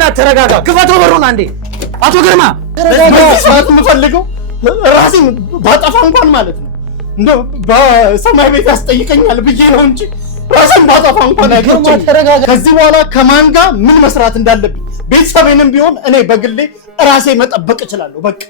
በእናትህ ተረጋጋ። ክፈተው በሩን አንዴ። አቶ ግርማ ሰዓት የምፈልገው ራሴን ባጠፋ እንኳን ማለት ነው እንደው በሰማይ ቤት ያስጠይቀኛል ብዬ ነው እንጂ ራሴን ባጠፋ እንኳን አይገርም። ከዚህ በኋላ ከማን ጋር ምን መስራት እንዳለብኝ ቤተሰቤንም ቢሆን እኔ በግሌ ራሴ መጠበቅ እችላለሁ። በቃ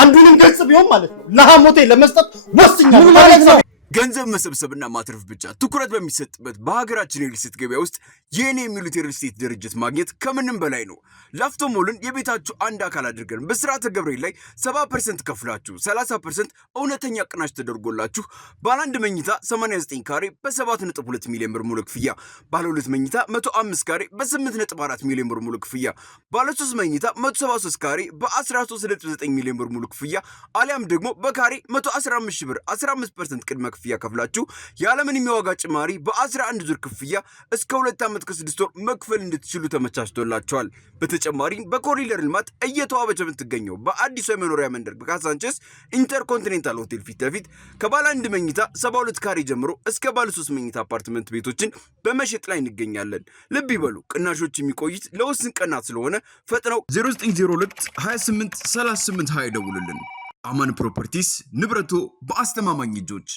አንዱንም ገጽ ቢሆን ማለት ነው ለሐሞቴ ለመስጠት ወስኛለሁ ማለት ነው። ገንዘብ መሰብሰብና ማትረፍ ብቻ ትኩረት በሚሰጥበት በሀገራችን የሪል ስቴት ገበያ ውስጥ የኔ የሚሉት የሪል ስቴት ድርጅት ማግኘት ከምንም በላይ ነው። ላፍቶ ሞልን የቤታችሁ አንድ አካል አድርገን በስርዓተ ገብርኤል ላይ 70% ከፍላችሁ 30% እውነተኛ ቅናሽ ተደርጎላችሁ ባለ 1 መኝታ 89 ካሬ በ7.2 ሚሊዮን ብር ሙሉ ክፍያ፣ ባለ 2 መኝታ 105 ካሬ በ8.4 ሚሊዮን ብር ሙሉ ክፍያ፣ ባለ 3 መኝታ 173 ካሬ በ13.9 ሚሊዮን ብር ሙሉ ክፍያ አሊያም ደግሞ በካሬ 115 ሺህ ብር 15% ቅድመ ክፍያ ከፍላችሁ ያለምንም የዋጋ ጭማሪ በ11 ዙር ክፍያ እስከ 2 ዓመት ከ6 ወር መክፈል እንድትችሉ ተመቻችቶላችኋል። በተጨማሪም በኮሪደር ልማት እየተዋበች የምትገኘው በአዲሱ የመኖሪያ መንደር በካሳንቸስ ኢንተርኮንቲኔንታል ሆቴል ፊት ለፊት ከባለ 1 መኝታ 72 ካሬ ጀምሮ እስከ ባለ 3 መኝታ አፓርትመንት ቤቶችን በመሸጥ ላይ እንገኛለን። ልብ ይበሉ፣ ቅናሾች የሚቆዩት ለውስን ቀናት ስለሆነ ፈጥነው 0902 28 38 20 ደውሉልን። አማን ፕሮፐርቲስ፣ ንብረቶ በአስተማማኝ እጆች።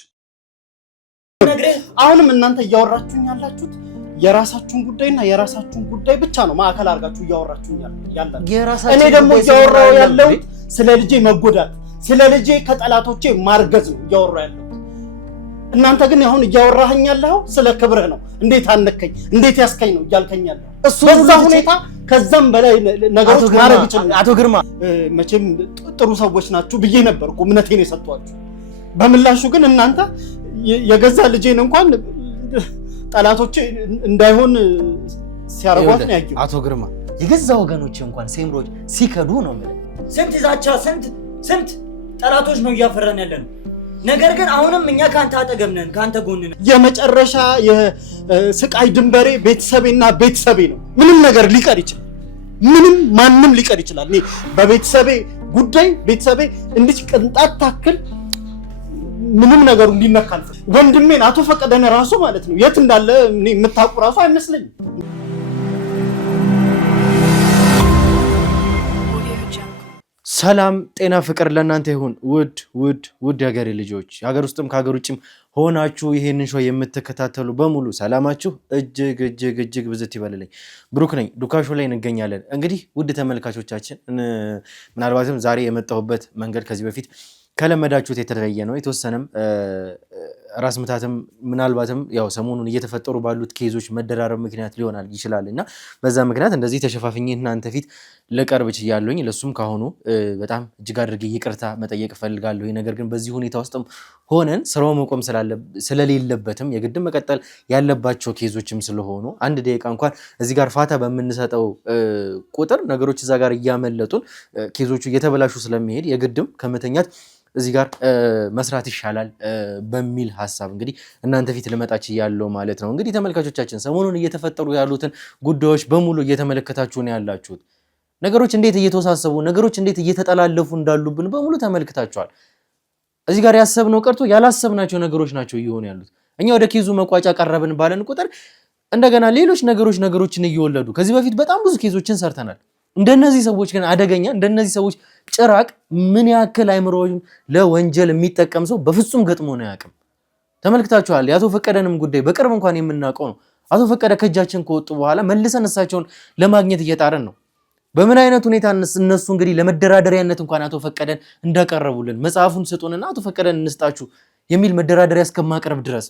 አሁንም እናንተ እያወራችሁኝ ያላችሁት የራሳችሁን ጉዳይና የራሳችሁን ጉዳይ ብቻ ነው ማዕከል አድርጋችሁ እያወራችሁኝ ያላችሁት። እኔ ደግሞ እያወራሁ ያለው ስለ ልጄ መጎዳት፣ ስለ ልጄ ከጠላቶቼ ማርገዝ ነው እያወራሁ ያለው። እናንተ ግን አሁን እያወራኸኝ ያለው ስለ ክብርህ ነው። እንዴት አነከኝ፣ እንዴት ያስከኝ ነው እያልከኝ ያለው። እሱ በዛ ሁኔታ ከዛም በላይ ነገሮች ማድረግ ይችላል። አቶ ግርማ መቼም ጥሩ ሰዎች ናችሁ ብዬ ነበር እኮ እምነቴን የሰጧችሁ። በምላሹ ግን እናንተ የገዛ ልጄን እንኳን ጠላቶቼ እንዳይሆን ሲያረጓት ነው ያየው። አቶ ግርማ የገዛ ወገኖች እንኳን ሴምሮች ሲከዱ ነው ማለት ስንት ዛቻ ስንት ጠላቶች ነው እያፈራን ያለነው። ነገር ግን አሁንም እኛ ካንተ አጠገብ ነን፣ ካንተ ጎን ነን። የመጨረሻ የስቃይ ድንበሬ ቤተሰቤና ቤተሰቤ ነው። ምንም ነገር ሊቀር ይችላል፣ ማንም ሊቀር ይችላል። እኔ በቤተሰቤ ጉዳይ ቤተሰቤ እንዲህ ቅንጣት ታክል ምንም ነገሩ እንዲነካል ወንድሜን አቶ ፈቀደን ራሱ ማለት ነው የት እንዳለ እኔ የምታውቁ ራሱ አይመስለኝም። ሰላም ጤና ፍቅር ለእናንተ ይሁን ውድ የሀገሬ ልጆች፣ ሀገር ውስጥም ከሀገር ውጭም ሆናችሁ ይሄንን ሾው የምትከታተሉ በሙሉ ሰላማችሁ እጅግ ብዝት ይበልልኝ። ብሩክ ነኝ። ዱካ ሾው ላይ እንገኛለን። እንግዲህ ውድ ተመልካቾቻችን ምናልባትም ዛሬ የመጣሁበት መንገድ ከዚህ በፊት ከለመዳችሁት የተለየ ነው። የተወሰነም ራስ ምታትም ምናልባትም ያው ሰሞኑን እየተፈጠሩ ባሉት ኬዞች መደራረብ ምክንያት ሊሆናል ይችላል እና በዛ ምክንያት እንደዚህ ተሸፋፍኜ እናንተ ፊት ልቀርብ ችያለሁኝ። ለሱም ካሁኑ በጣም እጅግ አድርጌ ይቅርታ መጠየቅ እፈልጋለሁ። ነገር ግን በዚህ ሁኔታ ውስጥም ሆነን ስራው መቆም ስለሌለበትም የግድ መቀጠል ያለባቸው ኬዞችም ስለሆኑ አንድ ደቂቃ እንኳን እዚህ ጋር ፋታ በምንሰጠው ቁጥር ነገሮች እዛ ጋር እያመለጡን ኬዞቹ እየተበላሹ ስለሚሄድ የግድም ከመተኛት እዚህ ጋር መስራት ይሻላል በሚል ሐሳብ እንግዲህ እናንተ ፊት ልመጣች ያለው ማለት ነው። እንግዲህ ተመልካቾቻችን ሰሞኑን እየተፈጠሩ ያሉትን ጉዳዮች በሙሉ እየተመለከታችሁ ነው ያላችሁት። ነገሮች እንዴት እየተወሳሰቡ ነገሮች እንዴት እየተጠላለፉ እንዳሉብን በሙሉ ተመልክታችኋል። እዚህ ጋር ያሰብነው ቀርቶ ያላሰብናቸው ነገሮች ናቸው እየሆኑ ያሉት። እኛ ወደ ኬዙ መቋጫ ቀረብን ባለን ቁጥር እንደገና ሌሎች ነገሮችን እየወለዱ ከዚህ በፊት በጣም ብዙ ኬዞችን ሰርተናል። እንደነዚህ ሰዎች ግን አደገኛ እንደነዚህ ሰዎች ጭራቅ ምን ያክል አይምሮውን ለወንጀል የሚጠቀም ሰው በፍጹም ገጥሞ ነው ያቅም ተመልክታችኋል። የአቶ ፈቀደንም ጉዳይ በቅርብ እንኳን የምናውቀው ነው። አቶ ፈቀደ ከእጃችን ከወጡ በኋላ መልሰን እሳቸውን ለማግኘት እየጣረን ነው። በምን አይነት ሁኔታ እነሱ እንግዲህ ለመደራደሪያነት እንኳን አቶ ፈቀደን እንዳቀረቡልን መጽሐፉን ስጡንና አቶ ፈቀደን እንስጣችሁ የሚል መደራደሪያ እስከማቅረብ ድረስ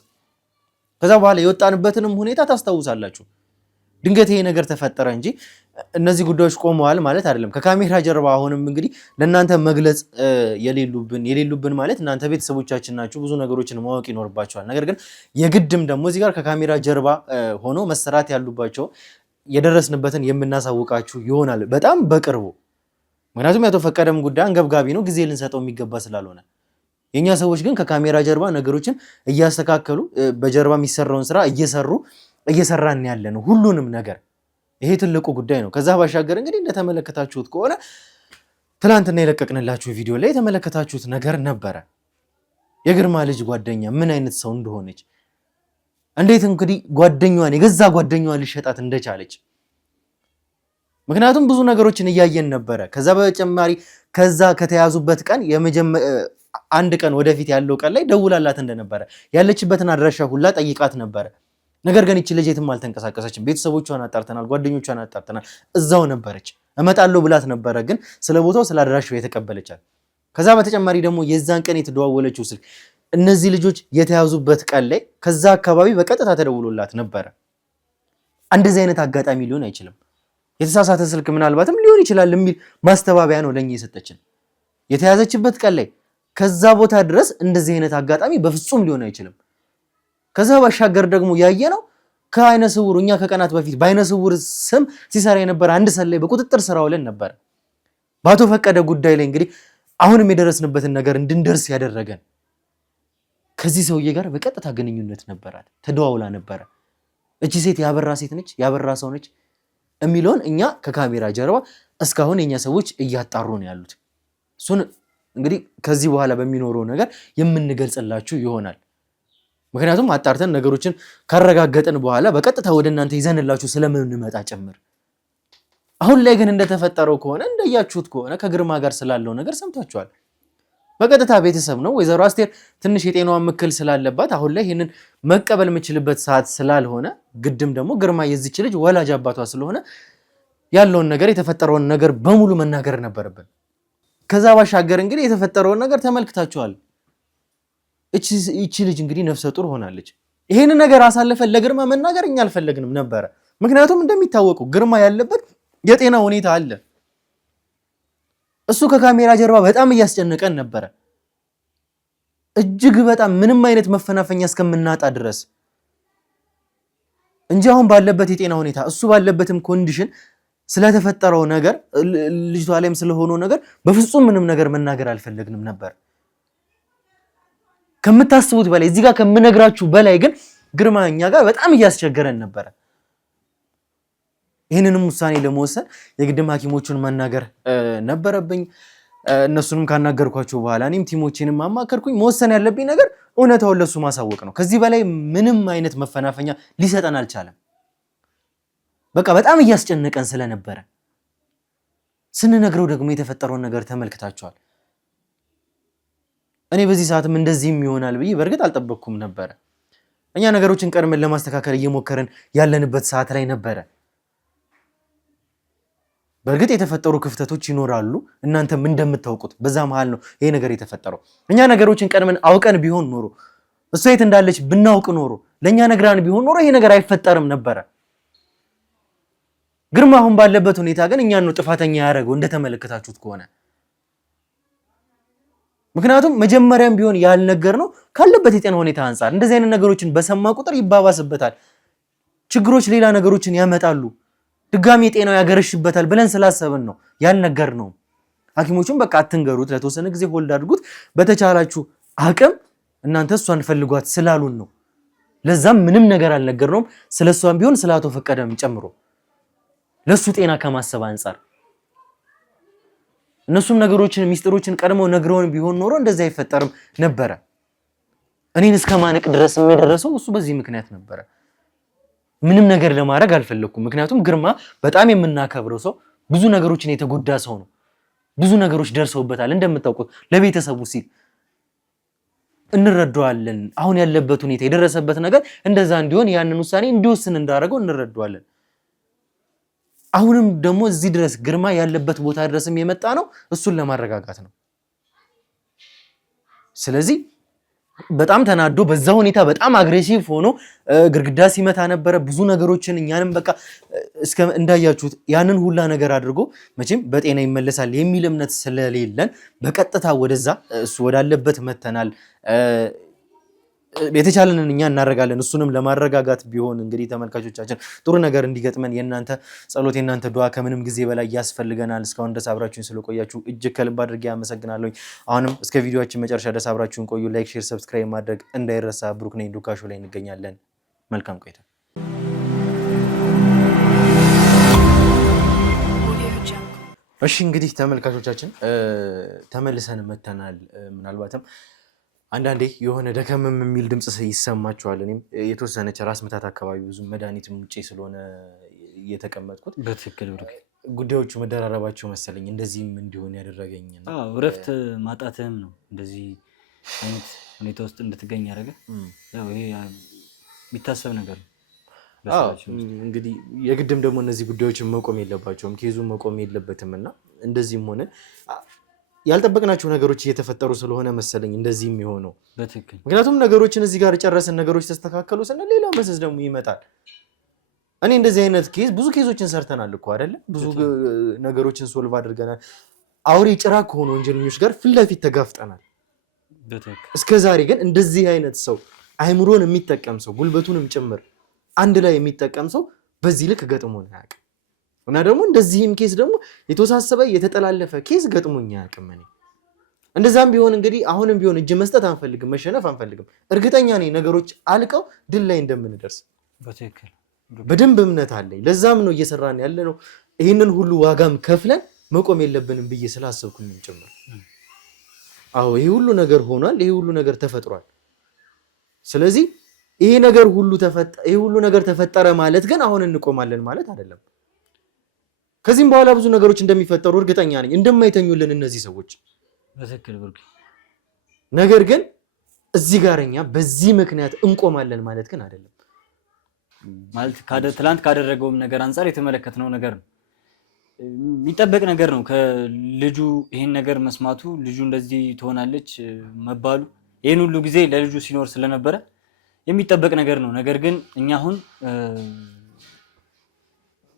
ከዛ በኋላ የወጣንበትንም ሁኔታ ታስታውሳላችሁ። ድንገት ይሄ ነገር ተፈጠረ እንጂ እነዚህ ጉዳዮች ቆመዋል ማለት አይደለም። ከካሜራ ጀርባ አሁንም እንግዲህ ለእናንተ መግለጽ የሌሉብን ማለት እናንተ ቤተሰቦቻችን ናችሁ፣ ብዙ ነገሮችን ማወቅ ይኖርባቸዋል። ነገር ግን የግድም ደግሞ እዚህ ጋር ከካሜራ ጀርባ ሆኖ መሰራት ያሉባቸው የደረስንበትን የምናሳውቃችሁ ይሆናል በጣም በቅርቡ። ምክንያቱም ያቶ ፈቀደም ጉዳይ አንገብጋቢ ነው፣ ጊዜ ልንሰጠው የሚገባ ስላልሆነ የኛ ሰዎች ግን ከካሜራ ጀርባ ነገሮችን እያስተካከሉ በጀርባ የሚሰራውን ስራ እየሰራን ያለ ነው ሁሉንም ነገር። ይሄ ትልቁ ጉዳይ ነው። ከዛ ባሻገር እንግዲህ እንደተመለከታችሁት ከሆነ ትላንትና የለቀቅንላችሁ ቪዲዮ ላይ የተመለከታችሁት ነገር ነበረ። የግርማ ልጅ ጓደኛ ምን አይነት ሰው እንደሆነች፣ እንዴት እንግዲህ ጓደኛዋን የገዛ ጓደኛዋን ሊሸጣት እንደቻለች ምክንያቱም ብዙ ነገሮችን እያየን ነበረ። ከዛ በተጨማሪ ከዛ ከተያዙበት ቀን አንድ ቀን ወደፊት ያለው ቀን ላይ ደውላላት እንደነበረ ያለችበትን አድራሻ ሁላ ጠይቃት ነበረ። ነገር ግን እቺ ልጅ የትም አልተንቀሳቀሰችም። ቤተሰቦቿን አጣርተናል፣ ጓደኞቿን አጣርተናል፣ እዛው ነበረች። እመጣለሁ ብላት ነበረ፣ ግን ስለ ቦታው ስለ አድራሻው የተቀበለቻል። ከዛ በተጨማሪ ደግሞ የዛን ቀን የተደዋወለችው ስልክ እነዚህ ልጆች የተያዙበት ቀን ላይ ከዛ አካባቢ በቀጥታ ተደውሎላት ነበረ። እንደዚህ አይነት አጋጣሚ ሊሆን አይችልም፣ የተሳሳተ ስልክ ምናልባትም ሊሆን ይችላል የሚል ማስተባበያ ነው ለኛ የሰጠችን። የተያዘችበት ቀን ላይ ከዛ ቦታ ድረስ እንደዚህ አይነት አጋጣሚ በፍጹም ሊሆን አይችልም። ከዛ ባሻገር ደግሞ ያየነው ከአይነ ስውር እኛ ከቀናት በፊት በአይነ ስውር ስም ሲሰራ የነበረ አንድ ሰላይ በቁጥጥር ስር አውለን ነበር። በአቶ ፈቀደ ጉዳይ ላይ እንግዲህ አሁንም የደረስንበትን ነገር እንድንደርስ ያደረገን ከዚህ ሰውዬ ጋር በቀጥታ ግንኙነት ነበራት፣ ተደዋውላ ነበረ። እቺ ሴት ያበራ ሴት ነች፣ ያበራ ሰው ነች የሚለውን እኛ ከካሜራ ጀርባ እስካሁን የኛ ሰዎች እያጣሩ ነው ያሉት። እሱን እንግዲህ ከዚህ በኋላ በሚኖረው ነገር የምንገልጽላችሁ ይሆናል። ምክንያቱም አጣርተን ነገሮችን ካረጋገጥን በኋላ በቀጥታ ወደ እናንተ ይዘንላችሁ ስለምንመጣ ጭምር። አሁን ላይ ግን እንደተፈጠረው ከሆነ እንደያችሁት ከሆነ ከግርማ ጋር ስላለው ነገር ሰምታችኋል። በቀጥታ ቤተሰብ ነው። ወይዘሮ አስቴር ትንሽ የጤናዋን እክል ስላለባት አሁን ላይ ይህንን መቀበል የምችልበት ሰዓት ስላልሆነ ግድም ደግሞ ግርማ የዚች ልጅ ወላጅ አባቷ ስለሆነ ያለውን ነገር የተፈጠረውን ነገር በሙሉ መናገር ነበረብን። ከዛ ባሻገር እንግዲህ የተፈጠረውን ነገር ተመልክታችኋል። እቺ ልጅ እንግዲህ ነፍሰ ጡር ሆናለች። ይሄን ነገር አሳልፈን ለግርማ መናገር እኛ አልፈለግንም ነበረ። ምክንያቱም እንደሚታወቀው ግርማ ያለበት የጤና ሁኔታ አለ። እሱ ከካሜራ ጀርባ በጣም እያስጨነቀን ነበረ፣ እጅግ በጣም ምንም አይነት መፈናፈኛ እስከምናጣ ድረስ እንጂ አሁን ባለበት የጤና ሁኔታ እሱ ባለበትም ኮንዲሽን ስለተፈጠረው ነገር ልጅቷ ላይም ስለሆነው ነገር በፍጹም ምንም ነገር መናገር አልፈለግንም ነበር። ከምታስቡት በላይ እዚህ ጋር ከምነግራችሁ በላይ ግን ግርማ እኛ ጋር በጣም እያስቸገረን ነበረ። ይህንንም ውሳኔ ለመወሰን የግድም ሐኪሞቹን ማናገር ነበረብኝ። እነሱንም ካናገርኳቸው በኋላ እኔም ቲሞቼንም ማማከርኩኝ። መወሰን ያለብኝ ነገር እውነታውን ለሱ ማሳወቅ ነው። ከዚህ በላይ ምንም አይነት መፈናፈኛ ሊሰጠን አልቻለም። በቃ በጣም እያስጨነቀን ስለነበረ ስንነግረው ደግሞ የተፈጠረውን ነገር ተመልክታችኋል። እኔ በዚህ ሰዓትም እንደዚህም ይሆናል ብዬ በእርግጥ አልጠበቅኩም ነበረ። እኛ ነገሮችን ቀድመን ለማስተካከል እየሞከርን ያለንበት ሰዓት ላይ ነበረ። በእርግጥ የተፈጠሩ ክፍተቶች ይኖራሉ፣ እናንተም እንደምታውቁት በዛ መሃል ነው ይሄ ነገር የተፈጠረው። እኛ ነገሮችን ቀድመን አውቀን ቢሆን ኖሮ እሷ የት እንዳለች ብናውቅ ኖሮ ለእኛ ነግራን ቢሆን ኖሮ ይሄ ነገር አይፈጠርም ነበረ። ግርማ አሁን ባለበት ሁኔታ ግን እኛን ነው ጥፋተኛ ያደረገው እንደተመለከታችሁት ከሆነ። ምክንያቱም መጀመሪያም ቢሆን ያልነገር ነው ካለበት የጤና ሁኔታ አንፃር እንደዚህ አይነት ነገሮችን በሰማ ቁጥር ይባባስበታል፣ ችግሮች ሌላ ነገሮችን ያመጣሉ፣ ድጋሚ ጤናው ያገረሽበታል ብለን ስላሰብን ነው ያልነገር ነው። ሐኪሞቹም በቃ አትንገሩት፣ ለተወሰነ ጊዜ ሆልድ አድርጉት፣ በተቻላችሁ አቅም እናንተ እሷን ፈልጓት ስላሉን ነው። ለዛም ምንም ነገር አልነገርነውም፣ ስለሷም ቢሆን ስለ አቶ ፈቀደም ጨምሮ ለሱ ጤና ከማሰብ አንፃር። እነሱም ነገሮችን ሚስጥሮችን ቀድመው ነግረውን ቢሆን ኖሮ እንደዚህ አይፈጠርም ነበረ። እኔን እስከ ማነቅ ድረስ የደረሰው እሱ በዚህ ምክንያት ነበረ። ምንም ነገር ለማድረግ አልፈለኩም። ምክንያቱም ግርማ በጣም የምናከብረው ሰው፣ ብዙ ነገሮችን የተጎዳ ሰው ነው። ብዙ ነገሮች ደርሰውበታል እንደምታውቁት። ለቤተሰቡ ሲል እንረዳዋለን። አሁን ያለበት ሁኔታ የደረሰበት ነገር እንደዛ እንዲሆን ያንን ውሳኔ እንዲወስን እንዳደረገው እንረዳዋለን። አሁንም ደግሞ እዚህ ድረስ ግርማ ያለበት ቦታ ድረስም የመጣ ነው እሱን ለማረጋጋት ነው። ስለዚህ በጣም ተናዶ በዛ ሁኔታ በጣም አግሬሲቭ ሆኖ ግርግዳ ሲመታ ነበረ። ብዙ ነገሮችን እኛንም በቃ እስከ እንዳያችሁት ያንን ሁላ ነገር አድርጎ መቼም በጤና ይመለሳል የሚል እምነት ስለሌለን በቀጥታ ወደዛ እሱ ወዳለበት መተናል። የተቻለንን እኛ እናደርጋለን። እሱንም ለማረጋጋት ቢሆን እንግዲህ ተመልካቾቻችን ጥሩ ነገር እንዲገጥመን የእናንተ ጸሎት፣ የእናንተ ዱዓ ከምንም ጊዜ በላይ ያስፈልገናል። እስካሁን ድረስ አብራችሁን ስለቆያችሁ እጅግ ከልብ አድርጌ አመሰግናለሁ። አሁንም እስከ ቪዲዮአችን መጨረሻ ድረስ አብራችሁን ቆዩ። ላይክ፣ ሼር፣ ሰብስክራይብ ማድረግ እንዳይረሳ። ብሩክ ነኝ፣ ዱካ ሾው ላይ እንገኛለን። መልካም ቆይታ። እሺ እንግዲህ ተመልካቾቻችን ተመልሰን መተናል። ምናልባትም አንዳንዴ የሆነ ደከምም የሚል ድምጽ ይሰማችኋል። እኔም የተወሰነች ራስ ምታት አካባቢ ብዙ መድኃኒትም ውጪ ስለሆነ እየተቀመጥኩት በትክክል ብሩክ ጉዳዮቹ መደራረባቸው መሰለኝ እንደዚህም እንዲሆን ያደረገኝ። እረፍት ማጣትህም ነው እንደዚህ አይነት ሁኔታ ውስጥ እንድትገኝ ያደረገ። ያው ይሄ የሚታሰብ ነገር ነው። እንግዲህ የግድም ደግሞ እነዚህ ጉዳዮችን መቆም የለባቸውም፣ ኬዙ መቆም የለበትም እና እንደዚህም ሆነ ያልጠበቅናቸው ነገሮች እየተፈጠሩ ስለሆነ መሰለኝ እንደዚህ የሚሆነው። በትክክል ምክንያቱም ነገሮችን እዚህ ጋር ጨረስን፣ ነገሮች ተስተካከሉ ስንል ሌላ መሰስ ደግሞ ይመጣል። እኔ እንደዚህ አይነት ኬዝ ብዙ ኬዞችን ሰርተናል እኮ አይደለ? ብዙ ነገሮችን ሶልቭ አድርገናል። አውሬ ጭራ ከሆኑ ወንጀለኞች ጋር ፊት ለፊት ተጋፍጠናል። እስከ ዛሬ ግን እንደዚህ አይነት ሰው አይምሮን የሚጠቀም ሰው ጉልበቱንም ጭምር አንድ ላይ የሚጠቀም ሰው በዚህ ልክ ገጥሞን አያውቅም። እና ደግሞ እንደዚህም ኬስ ደግሞ የተወሳሰበ የተጠላለፈ ኬስ ገጥሞኝ አያውቅም። እኔ እንደዛም ቢሆን እንግዲህ አሁንም ቢሆን እጅ መስጠት አንፈልግም፣ መሸነፍ አንፈልግም። እርግጠኛ ነኝ ነገሮች አልቀው ድል ላይ እንደምንደርስ በትክክል በደንብ እምነት አለኝ። ለዛም ነው እየሰራን ያለ ነው። ይህንን ሁሉ ዋጋም ከፍለን መቆም የለብንም ብዬ ስላሰብኩኝ ጭምር። አዎ ይሄ ሁሉ ነገር ሆኗል፣ ይሄ ሁሉ ነገር ተፈጥሯል። ስለዚህ ይሄ ሁሉ ነገር ተፈጠረ ማለት ግን አሁን እንቆማለን ማለት አይደለም። ከዚህም በኋላ ብዙ ነገሮች እንደሚፈጠሩ እርግጠኛ ነኝ፣ እንደማይተኙልን እነዚህ ሰዎች በትክክል ብርቅ። ነገር ግን እዚህ ጋርኛ በዚህ ምክንያት እንቆማለን ማለት ግን አይደለም። ማለት ትላንት ካደረገውም ነገር አንፃር የተመለከትነው ነገር ነው፣ የሚጠበቅ ነገር ነው። ከልጁ ይሄን ነገር መስማቱ፣ ልጁ እንደዚህ ትሆናለች መባሉ ይሄን ሁሉ ጊዜ ለልጁ ሲኖር ስለነበረ የሚጠበቅ ነገር ነው። ነገር ግን እኛ አሁን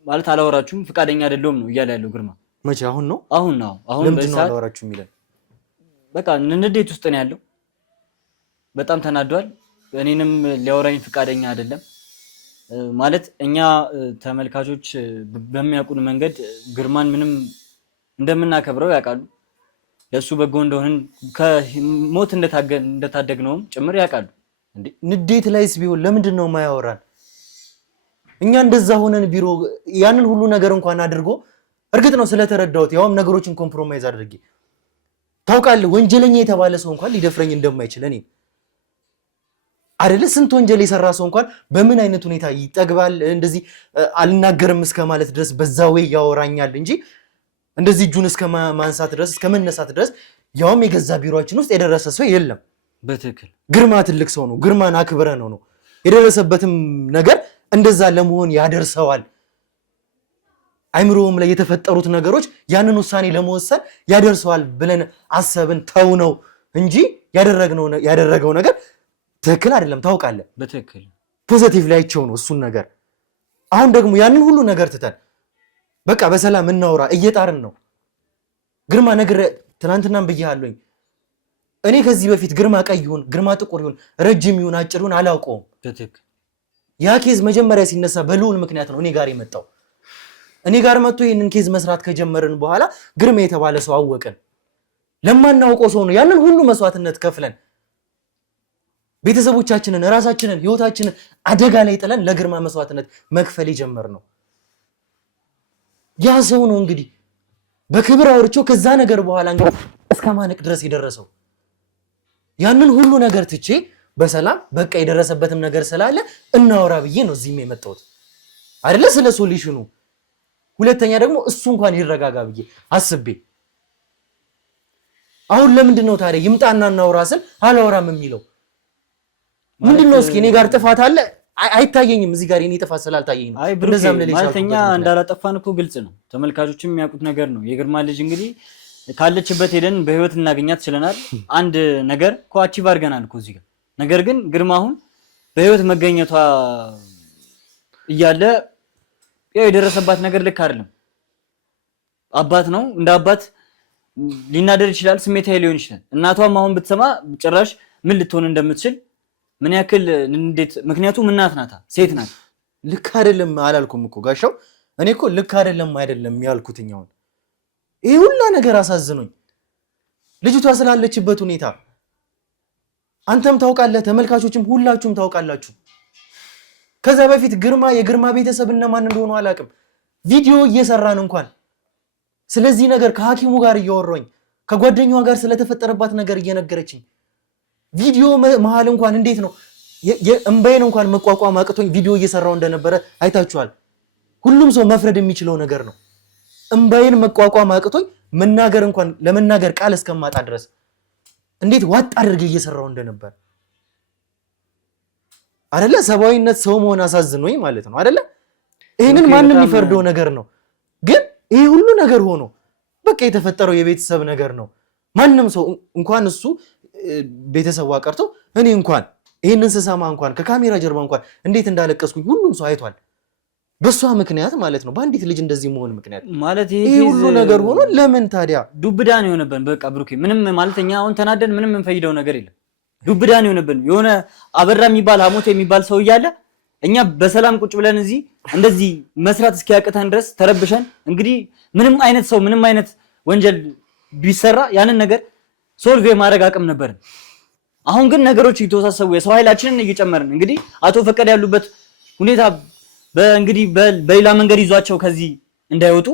ማለት አላወራችሁም ፍቃደኛ አይደለም ነው እያለ ያለው ግርማ። መቼ? አሁን ነው ለምንድን ነው አላወራችሁ የሚለን? በቃ ንዴት ውስጥ ነው ያለው። በጣም ተናዷል። እኔንም ሊያወራኝ ፍቃደኛ አይደለም። ማለት እኛ ተመልካቾች በሚያውቁን መንገድ ግርማን ምንም እንደምናከብረው ያውቃሉ። ለሱ በጎ እንደሆንን ከሞት እንደታደግነውም ጭምር ያውቃሉ። እንዴ ንዴት ላይስ ቢሆን ለምንድን ነው የማያወራን? እኛ እንደዛ ሆነን ቢሮ ያንን ሁሉ ነገር እንኳን አድርጎ እርግጥ ነው ስለተረዳሁት ያውም ነገሮችን ኮምፕሮማይዝ አድርጌ ታውቃለህ፣ ወንጀለኛ የተባለ ሰው እንኳን ሊደፍረኝ እንደማይችል እኔ አይደለ ስንት ወንጀል የሰራ ሰው እንኳን በምን አይነት ሁኔታ ይጠግባል እንደዚህ አልናገርም እስከ ማለት ድረስ በዛ ወይ ያወራኛል እንጂ እንደዚህ እጁን እስከ ማንሳት ድረስ እስከ መነሳት ድረስ ያውም የገዛ ቢሮአችን ውስጥ የደረሰ ሰው የለም። በትክክል ግርማ ትልቅ ሰው ነው። ግርማን አክብረ ነው የደረሰበትም ነገር እንደዛ ለመሆን ያደርሰዋል። አይምሮውም ላይ የተፈጠሩት ነገሮች ያንን ውሳኔ ለመወሰን ያደርሰዋል ብለን አሰብን ተው ነው እንጂ ያደረገው ነገር ትክክል አይደለም። ታውቃለህ፣ በትክክል ፖዚቲቭ ላይቸው ነው እሱን ነገር። አሁን ደግሞ ያንን ሁሉ ነገር ትተን በቃ በሰላም እናውራ እየጣርን ነው። ግርማ ነገር ትናንትናም ብያለሁኝ። እኔ ከዚህ በፊት ግርማ ቀይ ይሁን ግርማ ጥቁር ይሁን ረጅም ይሁን አጭር ይሁን አላውቀውም። በትክክል ያ ኬዝ መጀመሪያ ሲነሳ በልዑል ምክንያት ነው እኔ ጋር የመጣው። እኔ ጋር መጥቶ ይሄንን ኬዝ መስራት ከጀመርን በኋላ ግርማ የተባለ ሰው አወቅን። ለማናውቀው ሰው ነው ያንን ሁሉ መስዋዕትነት ከፍለን ቤተሰቦቻችንን ራሳችንን ህይወታችንን አደጋ ላይ ጥለን ለግርማ መስዋዕትነት መክፈል የጀመርነው ያ ሰው ነው። እንግዲህ በክብር አውርቼው ከዛ ነገር በኋላ እንግዲህ እስከ ማነቅ ድረስ የደረሰው ያንን ሁሉ ነገር ትቼ በሰላም በቃ የደረሰበትም ነገር ስላለ እናወራ ብዬ ነው እዚህም የመጣሁት አይደለ ስለ ሶሉሽኑ። ሁለተኛ ደግሞ እሱ እንኳን ይረጋጋ ብዬ አስቤ አሁን ለምንድን ነው ታዲያ ይምጣና እናውራ ስል አላወራም የሚለው ምንድነው? እስኪ እኔ ጋር ጥፋት አለ አይታየኝም። እዚህ ጋር የኔ ጥፋት ስላልታየኝ ነው እንደዛም ለሌላ ማለተኛ እንዳላጠፋን እኮ ግልጽ ነው። ተመልካቾችም የሚያውቁት ነገር ነው። የግርማ ልጅ እንግዲህ ካለችበት ሄደን በህይወት እናገኛት ችለናል። አንድ ነገር እኮ አቺቭ አድርገናል እኮ እዚህ ጋር። ነገር ግን ግርማ አሁን በህይወት መገኘቷ እያለ ያው የደረሰባት ነገር ልክ አይደለም። አባት ነው፣ እንደ አባት ሊናደር ይችላል፣ ስሜታዊ ሊሆን ይችላል። እናቷም አሁን ብትሰማ ጭራሽ ምን ልትሆን እንደምትችል ምን ያክል እንዴት፣ ምክንያቱም እናት ናታ፣ ሴት ናት። ልክ አይደለም አላልኩም እኮ ጋሻው። እኔ እኮ ልክ አይደለም ያልኩትኛውን ይሄ ሁላ ነገር አሳዝኖኝ ልጅቷ ስላለችበት ሁኔታ አንተም ታውቃለህ፣ ተመልካቾችም ሁላችሁም ታውቃላችሁ። ከዛ በፊት የግርማ ቤተሰብ እነማን እንደሆኑ አላውቅም። ቪዲዮ እየሰራን እንኳን ስለዚህ ነገር ከሐኪሙ ጋር እያወራኝ ከጓደኛዋ ጋር ስለተፈጠረባት ነገር እየነገረችኝ ቪዲዮ መሃል እንኳን እንዴት ነው የእምባዬን እንኳን መቋቋም አቅቶኝ ቪዲዮ እየሰራው እንደነበረ አይታችኋል። ሁሉም ሰው መፍረድ የሚችለው ነገር ነው። እምባዬን መቋቋም አቅቶኝ መናገር እንኳን ለመናገር ቃል እስከማጣ ድረስ እንዴት ዋጥ አድርጌ እየሰራው እንደነበር አይደለ? ሰብአዊነት ሰው መሆን አሳዝኖኝ ማለት ነው አይደለ? ይሄንን ማንም የሚፈርደው ነገር ነው። ግን ይሄ ሁሉ ነገር ሆኖ በቃ የተፈጠረው የቤተሰብ ነገር ነው። ማንም ሰው እንኳን እሱ ቤተሰቧ ቀርቶ እኔ እንኳን ይሄንን ስሰማ እንኳን ከካሜራ ጀርባ እንኳን እንዴት እንዳለቀስኩኝ ሁሉም ሰው አይቷል። በሷ ምክንያት ማለት ነው፣ በአንዲት ልጅ እንደዚህ መሆን ምክንያት ማለት ይሄ ሁሉ ነገር ሆኖ ለምን ታዲያ ዱብዳ ነው የሆነብን? በቃ ብሩኬ ምንም ማለት እኛ አሁን ተናደን ምንም እንፈይደው ነገር የለም። ዱብዳ ነው የሆነብን። የሆነ አበራ የሚባል ሐሞት የሚባል ሰው እያለ እኛ በሰላም ቁጭ ብለን እዚህ እንደዚህ መስራት እስኪያቅተን ድረስ ተረብሸን እንግዲህ ምንም አይነት ሰው ምንም አይነት ወንጀል ቢሰራ ያንን ነገር ሶልቭ የማድረግ አቅም ነበርን። አሁን ግን ነገሮች እየተወሳሰቡ የሰው ኃይላችንን እየጨመርን እንግዲህ አቶ ፈቀደ ያሉበት ሁኔታ በእንግዲህ በሌላ መንገድ ይዟቸው ከዚህ እንዳይወጡ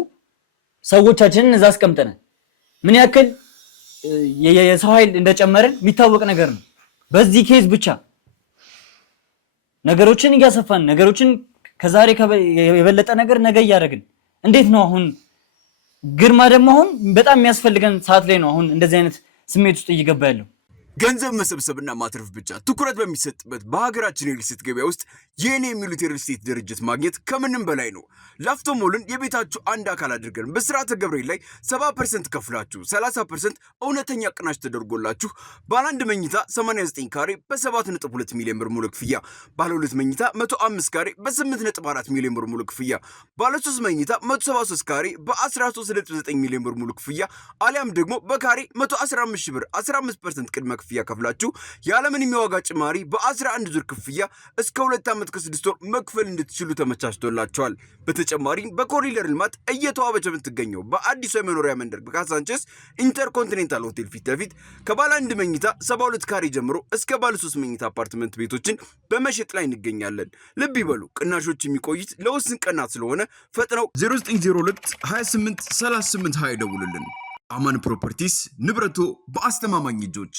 ሰዎቻችንን እዛ አስቀምጠናል። ምን ያክል የሰው ኃይል እንደጨመርን የሚታወቅ ነገር ነው። በዚህ ኬዝ ብቻ ነገሮችን እያሰፋን ነገሮችን ከዛሬ የበለጠ ነገር ነገ እያደረግን እንዴት ነው አሁን ግርማ ደግሞ አሁን በጣም የሚያስፈልገን ሰዓት ላይ ነው አሁን እንደዚህ አይነት ስሜት ውስጥ እየገባ ያለው። ገንዘብ መሰብሰብና ማትረፍ ብቻ ትኩረት በሚሰጥበት በሀገራችን የሪል ስቴት ገበያ ውስጥ የኔ የሚሉት የሪል ስቴት ድርጅት ማግኘት ከምንም በላይ ነው። ላፍቶ ሞልን የቤታችሁ አንድ አካል አድርገን በስርዓተ ገብርኤል ላይ 70% ከፍላችሁ 30% እውነተኛ ቅናሽ ተደርጎላችሁ ባለ 1 መኝታ 89 ካሬ በ7.2 ሚሊዮን ብር ሙሉ ክፍያ፣ ባለ 2 መኝታ 105 ካሬ በ8.4 ሚሊዮን ብር ሙሉ ክፍያ፣ ባለ 3 መኝታ 173 ካሬ በ13.9 ሚሊዮን ብር ሙሉ ክፍያ አሊያም ደግሞ በካሬ 115 ሺህ ብር 15% ቅድመ ክፍያ ከፍላችሁ ያለምንም የዋጋ ጭማሪ በ11 ዙር ክፍያ እስከ 2 ዓመት ከ6 ወር መክፈል እንድትችሉ ተመቻችቶላችኋል። በተጨማሪም በኮሪደር ልማት እየተዋበች የምትገኘው በአዲሱ የመኖሪያ መንደር በካሳንቸስ ኢንተርኮንቲኔንታል ሆቴል ፊት ለፊት ከባለ 1 መኝታ 72 ካሬ ጀምሮ እስከ ባለ 3 መኝታ አፓርትመንት ቤቶችን በመሸጥ ላይ እንገኛለን። ልብ ይበሉ፣ ቅናሾች የሚቆዩት ለውስን ቀናት ስለሆነ ፈጥነው 0902 28 38 20 ደውሉልን። አማን ፕሮፐርቲስ፣ ንብረቶ በአስተማማኝ እጆች።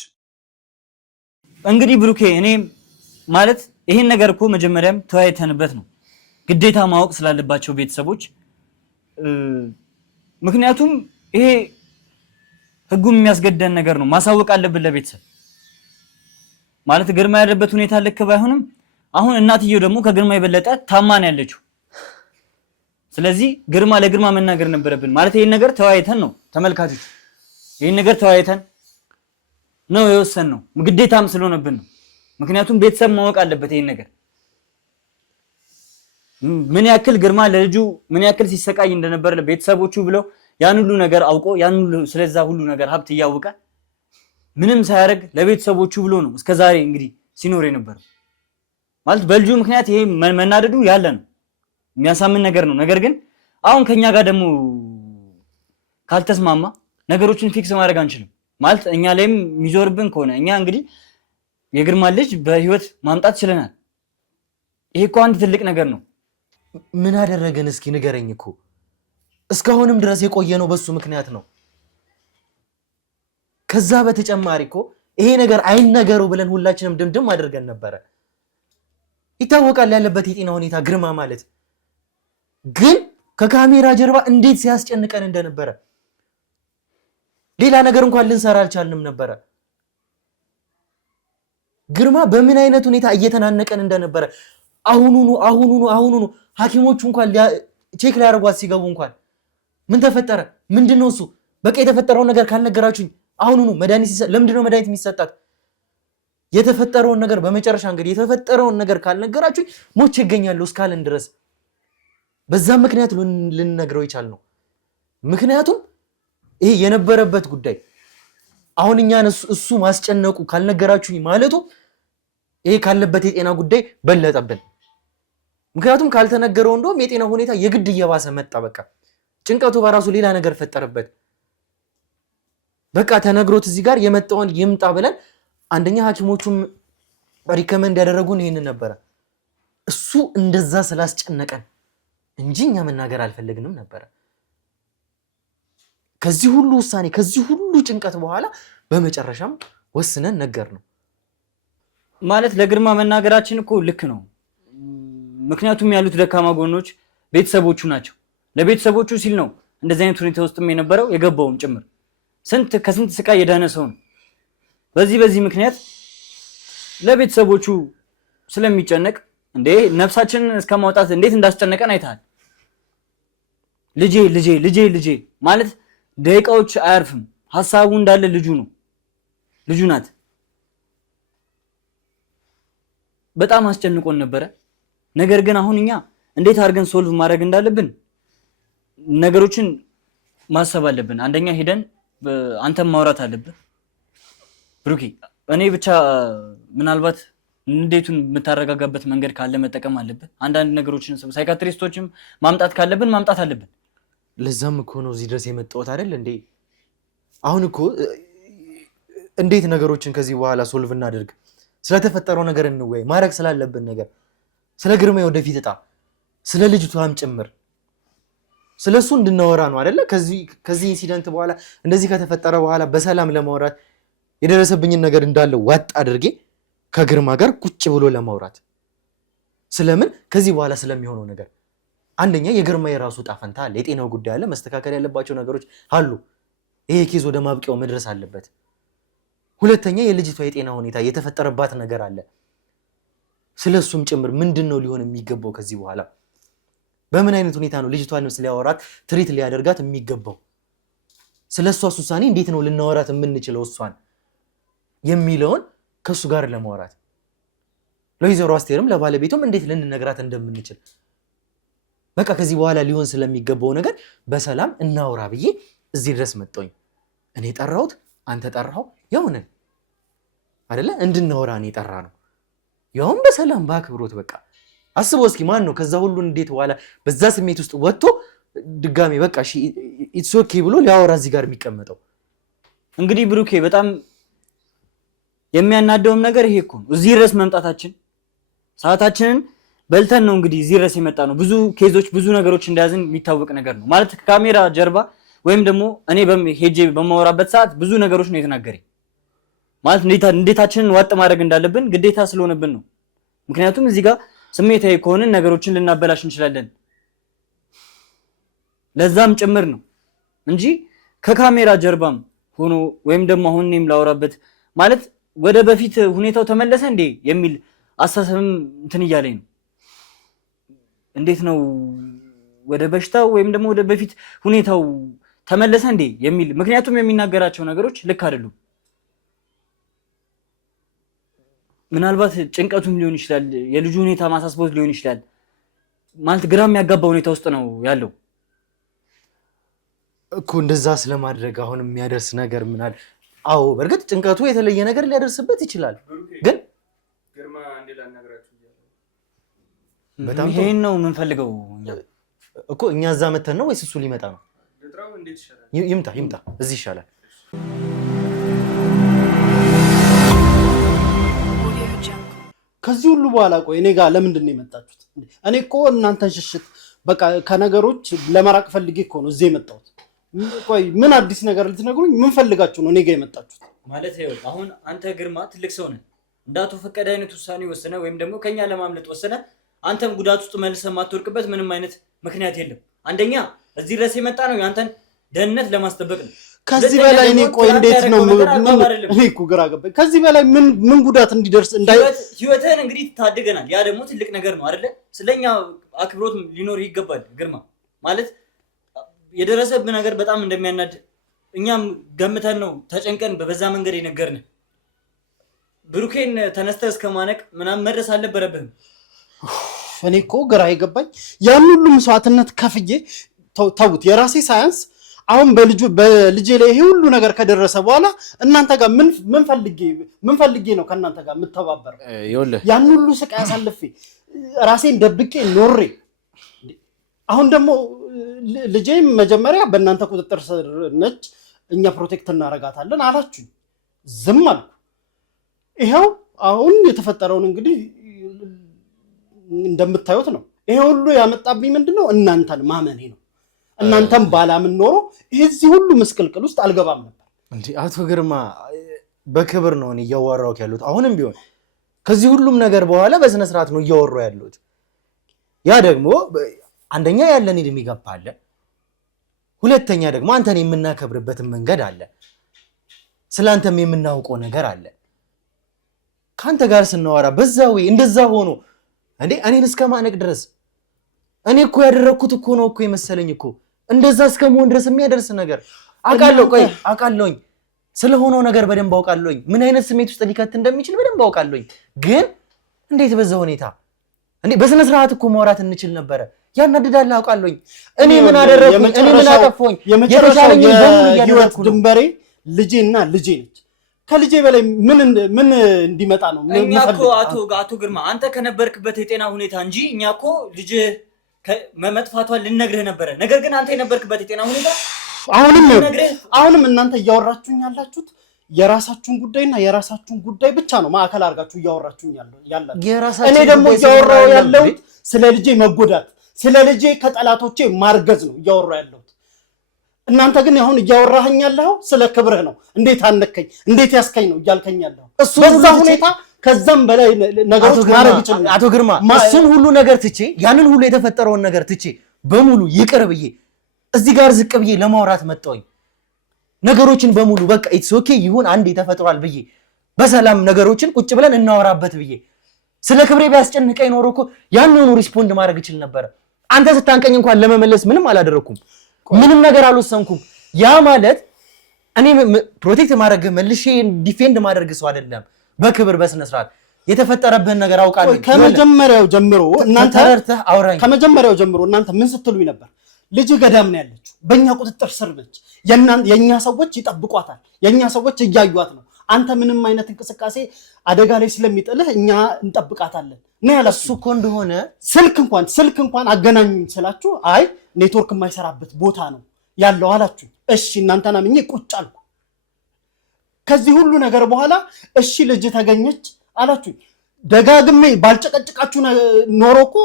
እንግዲህ ብሩኬ እኔ ማለት ይሄን ነገር እኮ መጀመሪያም ተወያይተንበት ነው ግዴታ ማወቅ ስላለባቸው ቤተሰቦች። ምክንያቱም ይሄ ህጉም የሚያስገደን ነገር ነው፣ ማሳወቅ አለብን ለቤተሰብ። ማለት ግርማ ያለበት ሁኔታ ልክ ባይሆንም አሁን እናትየው ደግሞ ከግርማ የበለጠ ታማን ያለችው። ስለዚህ ለግርማ መናገር ነበረብን። ማለት ይሄን ነገር ተወያይተን ነው ተመልካቾች፣ ይሄን ነገር ተወያይተን ነው የወሰንነው፣ ግዴታም ስለሆነብን ነው። ምክንያቱም ቤተሰብ ማወቅ አለበት ይሄን ነገር ምን ያክል ግርማ ለልጁ ምን ያክል ሲሰቃይ እንደነበር ቤተሰቦቹ ብለው ያን ሁሉ ነገር አውቆ ያን ሁሉ ስለዛ ሁሉ ነገር ሀብት እያወቀ ምንም ሳያደርግ ለቤተሰቦቹ ብሎ ነው እስከዛሬ እንግዲህ ሲኖር የነበረው። ማለት በልጁ ምክንያት ይሄ መናደዱ ያለ ነው፣ የሚያሳምን ነገር ነው። ነገር ግን አሁን ከኛ ጋር ደግሞ ካልተስማማ ነገሮችን ፊክስ ማድረግ አንችልም። ማለት እኛ ላይም የሚዞርብን ከሆነ እኛ እንግዲህ የግርማ ልጅ በህይወት ማምጣት ችለናል። ይሄ እኮ አንድ ትልቅ ነገር ነው። ምን አደረገን እስኪ ንገረኝ እኮ። እስካሁንም ድረስ የቆየ ነው በሱ ምክንያት ነው። ከዛ በተጨማሪ እኮ ይሄ ነገር አይነገሩ ብለን ሁላችንም ድምድም አድርገን ነበረ። ይታወቃል ያለበት የጤና ሁኔታ ግርማ ማለት። ግን ከካሜራ ጀርባ እንዴት ሲያስጨንቀን እንደነበረ ሌላ ነገር እንኳን ልንሰራ አልቻልንም ነበረ። ግርማ በምን አይነት ሁኔታ እየተናነቀን እንደነበረ አሁኑኑ ሐኪሞቹ እንኳን ቼክ ሊያደርጓት ሲገቡ እንኳን ምን ተፈጠረ? ምንድነው እሱ? በቃ የተፈጠረውን ነገር ካልነገራችሁኝ አሁኑኑ መድኃኒት ለምንድነው መድኃኒት የሚሰጣት? የተፈጠረውን ነገር በመጨረሻ እንግዲህ የተፈጠረውን ነገር ካልነገራችሁኝ ሞቼ ይገኛለሁ እስካለን ድረስ በዛም ምክንያት ልንነግረው ይቻል ነው። ምክንያቱም ይሄ የነበረበት ጉዳይ አሁን እኛን እሱ ማስጨነቁ ካልነገራችሁኝ ማለቱ ይሄ ካለበት የጤና ጉዳይ በለጠብን። ምክንያቱም ካልተነገረው እንደውም የጤና ሁኔታ የግድ እየባሰ መጣ። በቃ ጭንቀቱ በራሱ ሌላ ነገር ፈጠረበት። በቃ ተነግሮት እዚህ ጋር የመጣውን ይምጣ ብለን አንደኛ ሐኪሞቹም ሪከመንድ ያደረጉን ይሄንን ነበረ። እሱ እንደዛ ስላስጨነቀን እንጂ እኛ መናገር አልፈለግንም ነበረ። ከዚህ ሁሉ ውሳኔ ከዚህ ሁሉ ጭንቀት በኋላ በመጨረሻም ወስነን ነገር ነው። ማለት ለግርማ መናገራችን እኮ ልክ ነው። ምክንያቱም ያሉት ደካማ ጎኖች ቤተሰቦቹ ናቸው። ለቤተሰቦቹ ሲል ነው እንደዚህ አይነት ሁኔታ ውስጥም የነበረው የገባውም ጭምር ከስንት ስቃይ የዳነ ሰው ነው። በዚህ ምክንያት ለቤተሰቦቹ ስለሚጨነቅ እንዴ ነፍሳችንን እስከ ማውጣት እንዴት እንዳስጨነቀን አይተሃል። ልጄ ማለት ደቂቃዎች አያርፍም። ሐሳቡ እንዳለ ልጁ ናት። በጣም አስጨንቆን ነበረ። ነገር ግን አሁን እኛ እንዴት አድርገን ሶልቭ ማድረግ እንዳለብን ነገሮችን ማሰብ አለብን። አንደኛ ሄደን አንተም ማውራት አለብን ብሩኬ። እኔ ብቻ ምናልባት እንዴቱን የምታረጋጋበት መንገድ ካለ መጠቀም አለብን። አንዳንድ ነገሮችን ሳይካትሪስቶችም ማምጣት ካለብን ማምጣት አለብን። ለዛም እኮ ነው እዚህ ድረስ የመጣሁት አይደል እንዴ? አሁን እኮ እንዴት ነገሮችን ከዚህ በኋላ ሶልቭ እናድርግ፣ ስለተፈጠረው ነገር እንወያይ፣ ማድረግ ስላለብን ነገር፣ ስለ ግርማ ወደፊት እጣ፣ ስለ ልጅቷም ጭምር ስለሱ እንድናወራ ነው አይደለ? ከዚህ ኢንሲደንት በኋላ እንደዚህ ከተፈጠረ በኋላ በሰላም ለማውራት የደረሰብኝን ነገር እንዳለ ዋጥ አድርጌ ከግርማ ጋር ቁጭ ብሎ ለማውራት ስለምን ከዚህ በኋላ ስለሚሆነው ነገር አንደኛ የግርማ የራሱ ጣፈንታ አለ፣ የጤናው ጉዳይ አለ፣ መስተካከል ያለባቸው ነገሮች አሉ። ይሄ ኬዝ ወደ ማብቂያው መድረስ አለበት። ሁለተኛ የልጅቷ የጤና ሁኔታ የተፈጠረባት ነገር አለ። ስለሱም ጭምር ምንድነው ሊሆን የሚገባው ከዚህ በኋላ በምን አይነት ሁኔታ ነው ልጅቷን ሊያወራት ትሪት ሊያደርጋት የሚገባው? ስለሷስ ውሳኔ እንዴት ነው ልናወራት የምንችለው እሷን የሚለውን ከሱ ጋር ለማውራት ለወይዘሮ አስቴርም ለባለቤቱም እንዴት ልንነግራት እንደምንችል በቃ ከዚህ በኋላ ሊሆን ስለሚገባው ነገር በሰላም እናውራ ብዬ እዚህ ድረስ መጣሁኝ። እኔ ጠራሁት፣ አንተ ጠራኸው፣ ያው ነን አይደለ? እንድናወራ እኔ ጠራ ነው ያውም በሰላም በአክብሮት። በቃ አስበው እስኪ ማን ነው ከዛ ሁሉ እንዴት በኋላ በዛ ስሜት ውስጥ ወጥቶ ድጋሜ በቃ እሺ ኢትስ ኦኬ ብሎ ሊያወራ እዚህ ጋር የሚቀመጠው? እንግዲህ ብሩኬ በጣም የሚያናደውም ነገር ይሄ እኮ ነው። እዚህ ድረስ መምጣታችን ሰዓታችንን በልተን ነው እንግዲህ እዚህ ድረስ የመጣ ነው። ብዙ ኬዞች ብዙ ነገሮች እንደያዝን የሚታወቅ ነገር ነው ማለት ከካሜራ ጀርባ ወይም ደግሞ እኔ ሄጄ በማወራበት ሰዓት ብዙ ነገሮች ነው የተናገረኝ ማለት እንዴታችንን ዋጥ ማድረግ እንዳለብን ግዴታ ስለሆነብን ነው። ምክንያቱም እዚህ ጋር ስሜታዊ ከሆንን ነገሮችን ልናበላሽ እንችላለን። ለዛም ጭምር ነው እንጂ ከካሜራ ጀርባም ሆኖ ወይም ደግሞ አሁን እኔም ላወራበት ማለት ወደ በፊት ሁኔታው ተመለሰ እንዴ የሚል አስተሳሰብም እንትን እያለኝ ነው። እንዴት ነው ወደ በሽታው ወይም ደግሞ ወደ በፊት ሁኔታው ተመለሰ እንዴ የሚል ምክንያቱም የሚናገራቸው ነገሮች ልክ አይደሉም። ምናልባት ጭንቀቱም ሊሆን ይችላል፣ የልጁ ሁኔታ ማሳስቦት ሊሆን ይችላል። ማለት ግራ የሚያጋባ ሁኔታ ውስጥ ነው ያለው እኮ እንደዛ ስለማድረግ አሁን የሚያደርስ ነገር ምናል? አዎ በእርግጥ ጭንቀቱ የተለየ ነገር ሊያደርስበት ይችላል። ግን ግርማ እንዲላናግራችሁ በጣም ይሄን ነው የምንፈልገው እኮ እኛ እዛ መተን ነው ወይስ እሱ ሊመጣ ነው? ይምጣ፣ እዚህ ይሻላል። ከዚህ ሁሉ በኋላ ቆይ እኔ ጋር ለምንድን ነው የመጣችሁት? እኔ እኮ እናንተን ሽሽት በቃ ከነገሮች ለመራቅ ፈልጌ እኮ ነው እዚህ የመጣሁት። ቆይ ምን አዲስ ነገር ልትነግሩኝ ምን ፈልጋችሁ ነው እኔ ጋር የመጣችሁት? ማለት ይኸው አሁን አንተ ግርማ ትልቅ ሰው ነህ። እንዳቶ ፈቀደ አይነት ውሳኔ ወሰነ ወይም ደግሞ ከኛ ለማምለጥ ወሰነ፣ አንተም ጉዳት ውስጥ መልሰህ የማትወርቅበት ምንም አይነት ምክንያት የለም። አንደኛ እዚህ ድረስ የመጣ ነው ያንተን ደህንነት ለማስጠበቅ ነው። ከዚህ በላይ እኔ ቆይ እንዴት ነው እኔ እኮ ግራ ገባኝ። ከዚህ በላይ ምን ጉዳት እንዲደርስ ህይወትህን እንግዲህ ታድገናል። ያ ደግሞ ትልቅ ነገር ነው አይደለ? ስለኛ አክብሮት ሊኖር ይገባል ግርማ። ማለት የደረሰብህ ነገር በጣም እንደሚያናድ እኛም ገምተን ነው ተጨንቀን በዛ መንገድ የነገርንህ። ብሩኬን ተነስተህ እስከ ማነቅ ምናምን መድረስ አልነበረብህም። እኔ እኮ ግራ የገባኝ ያን ሁሉ መስዋዕትነት ከፍዬ ተውት፣ የራሴ ሳያንስ አሁን በልጄ ላይ ይሄ ሁሉ ነገር ከደረሰ በኋላ እናንተ ጋር ምን ፈልጌ ነው ከእናንተ ጋር የምተባበረው? ያን ሁሉ ስቃይ አሳልፌ ራሴን ደብቄ ኖሬ አሁን ደግሞ ልጄ መጀመሪያ በእናንተ ቁጥጥር ስር ነች፣ እኛ ፕሮቴክት እናረጋታለን አላችሁ፣ ዝም አልኩ። ይሄው አሁን የተፈጠረውን እንግዲህ እንደምታዩት ነው። ይሄ ሁሉ ያመጣብኝ ምንድነው? እናንተን ማመኔ ነው። እናንተም ባላምን ኖሮ እዚህ ሁሉ ምስቅልቅል ውስጥ አልገባም ነበር። እንዴ አቶ ግርማ በክብር ነው እኔ እያወራሁት ያሉት። አሁንም ቢሆን ከዚህ ሁሉም ነገር በኋላ በስነ ስርዓት ነው እያወራሁ ያሉት። ያ ደግሞ አንደኛ ያለን እድሜ ገባ አለ፣ ሁለተኛ ደግሞ አንተን የምናከብርበት መንገድ አለ። ስላንተም የምናውቀው ነገር አለ። ካንተ ጋር ስናወራ በዛው እንደዛ ሆኖ እንዴ እኔን እስከማነቅ ድረስ እኔ እኮ ያደረኩት እኮ ነው እኮ የመሰለኝ እኮ እንደዛ እስከመሆን ድረስ የሚያደርስ ነገር አውቃለሁ። ቆይ አውቃለሁኝ፣ ስለሆነው ነገር በደንብ አውቃለሁኝ። ምን አይነት ስሜት ውስጥ ሊከት እንደሚችል በደንብ አውቃለሁኝ። ግን እንዴት በዛ ሁኔታ እንዴ በስነ ስርዓት እኮ ማውራት እንችል ነበረ። ያናድዳል አውቃለሁኝ። እኔ ምን አደረኩኝ? እኔ ምን አጠፋሁኝ? የተሻለኝ በሙሉ ያደረኩ ድንበሬ ልጄና ልጄ ነች። ከልጄ በላይ ምን እንዲመጣ ነው? እኛ እኮ አቶ ግርማ አንተ ከነበርክበት የጤና ሁኔታ እንጂ እኛ እኮ ልጅ መጥፋቷን ልነግርህ ነበረ። ነገር ግን አንተ የነበርክበት የጤና ሁኔታ አሁንም እናንተ እያወራችሁኝ ያላችሁት የራሳችሁን ጉዳይና የራሳችሁን ጉዳይ ብቻ ነው ማዕከል አድርጋችሁ እያወራችሁኝ ያላችሁ። እኔ ደግሞ እያወራሁ ያለሁት ስለ ልጄ መጎዳት፣ ስለ ልጄ ከጠላቶቼ ማርገዝ ነው እያወራሁ ያለሁት። እናንተ ግን አሁን እያወራኸኝ ያለው ስለ ክብርህ ነው። እንዴት አነከኝ፣ እንዴት ያስከኝ ነው እያልከኝ ያለው። በዛ ሁኔታ ከዛም በላይ ነገሮች ማድረግ ይችላል። አቶ ግርማ እሱን ሁሉ ነገር ትቼ ያንን ሁሉ የተፈጠረውን ነገር ትቼ በሙሉ ይቅር ብዬ እዚህ ጋር ዝቅ ብዬ ለማውራት መጣሁኝ። ነገሮችን በሙሉ በቃ ኢትስ ኦኬ ይሁን አንዴ ተፈጥሯል ብዬ በሰላም ነገሮችን ቁጭ ብለን እናወራበት ብዬ ስለ ክብሬ ቢያስጨንቀኝ ኖሮ እኮ ያንኑ ሪስፖንድ ማድረግ ይችል ነበር። አንተ ስታንቀኝ እንኳን ለመመለስ ምንም አላደረኩም፣ ምንም ነገር አልወሰንኩም። ያ ማለት እኔ ፕሮቴክት ማድረግ መልሼ ዲፌንድ ማድረግ ሰው አይደለም። በክብር በስነ ስርዓት የተፈጠረብህን ነገር አውቃለሁ። ከመጀመሪያው ጀምሮ እናንተ ተረድተህ አውራኝ። ከመጀመሪያው ጀምሮ እናንተ ምን ስትሉኝ ነበር? ልጅ ገዳም ነው ያለችው፣ በእኛ ቁጥጥር ስር ነች፣ የእኛ ሰዎች ይጠብቋታል፣ የእኛ ሰዎች እያዩት ነው። አንተ ምንም አይነት እንቅስቃሴ አደጋ ላይ ስለሚጥልህ እኛ እንጠብቃታለን ነው ያለ። እሱ እኮ እንደሆነ ስልክ እንኳን አገናኙኝ ስላችሁ አይ ኔትወርክ የማይሰራበት ቦታ ነው ያለው አላችሁ። እሺ እናንተና ምኜ ቁጭ አልኩ። ከዚህ ሁሉ ነገር በኋላ እሺ ልጅ ተገኘች አላችሁ። ደጋግሜ ባልጨቀጭቃችሁ ኖሮ እኮ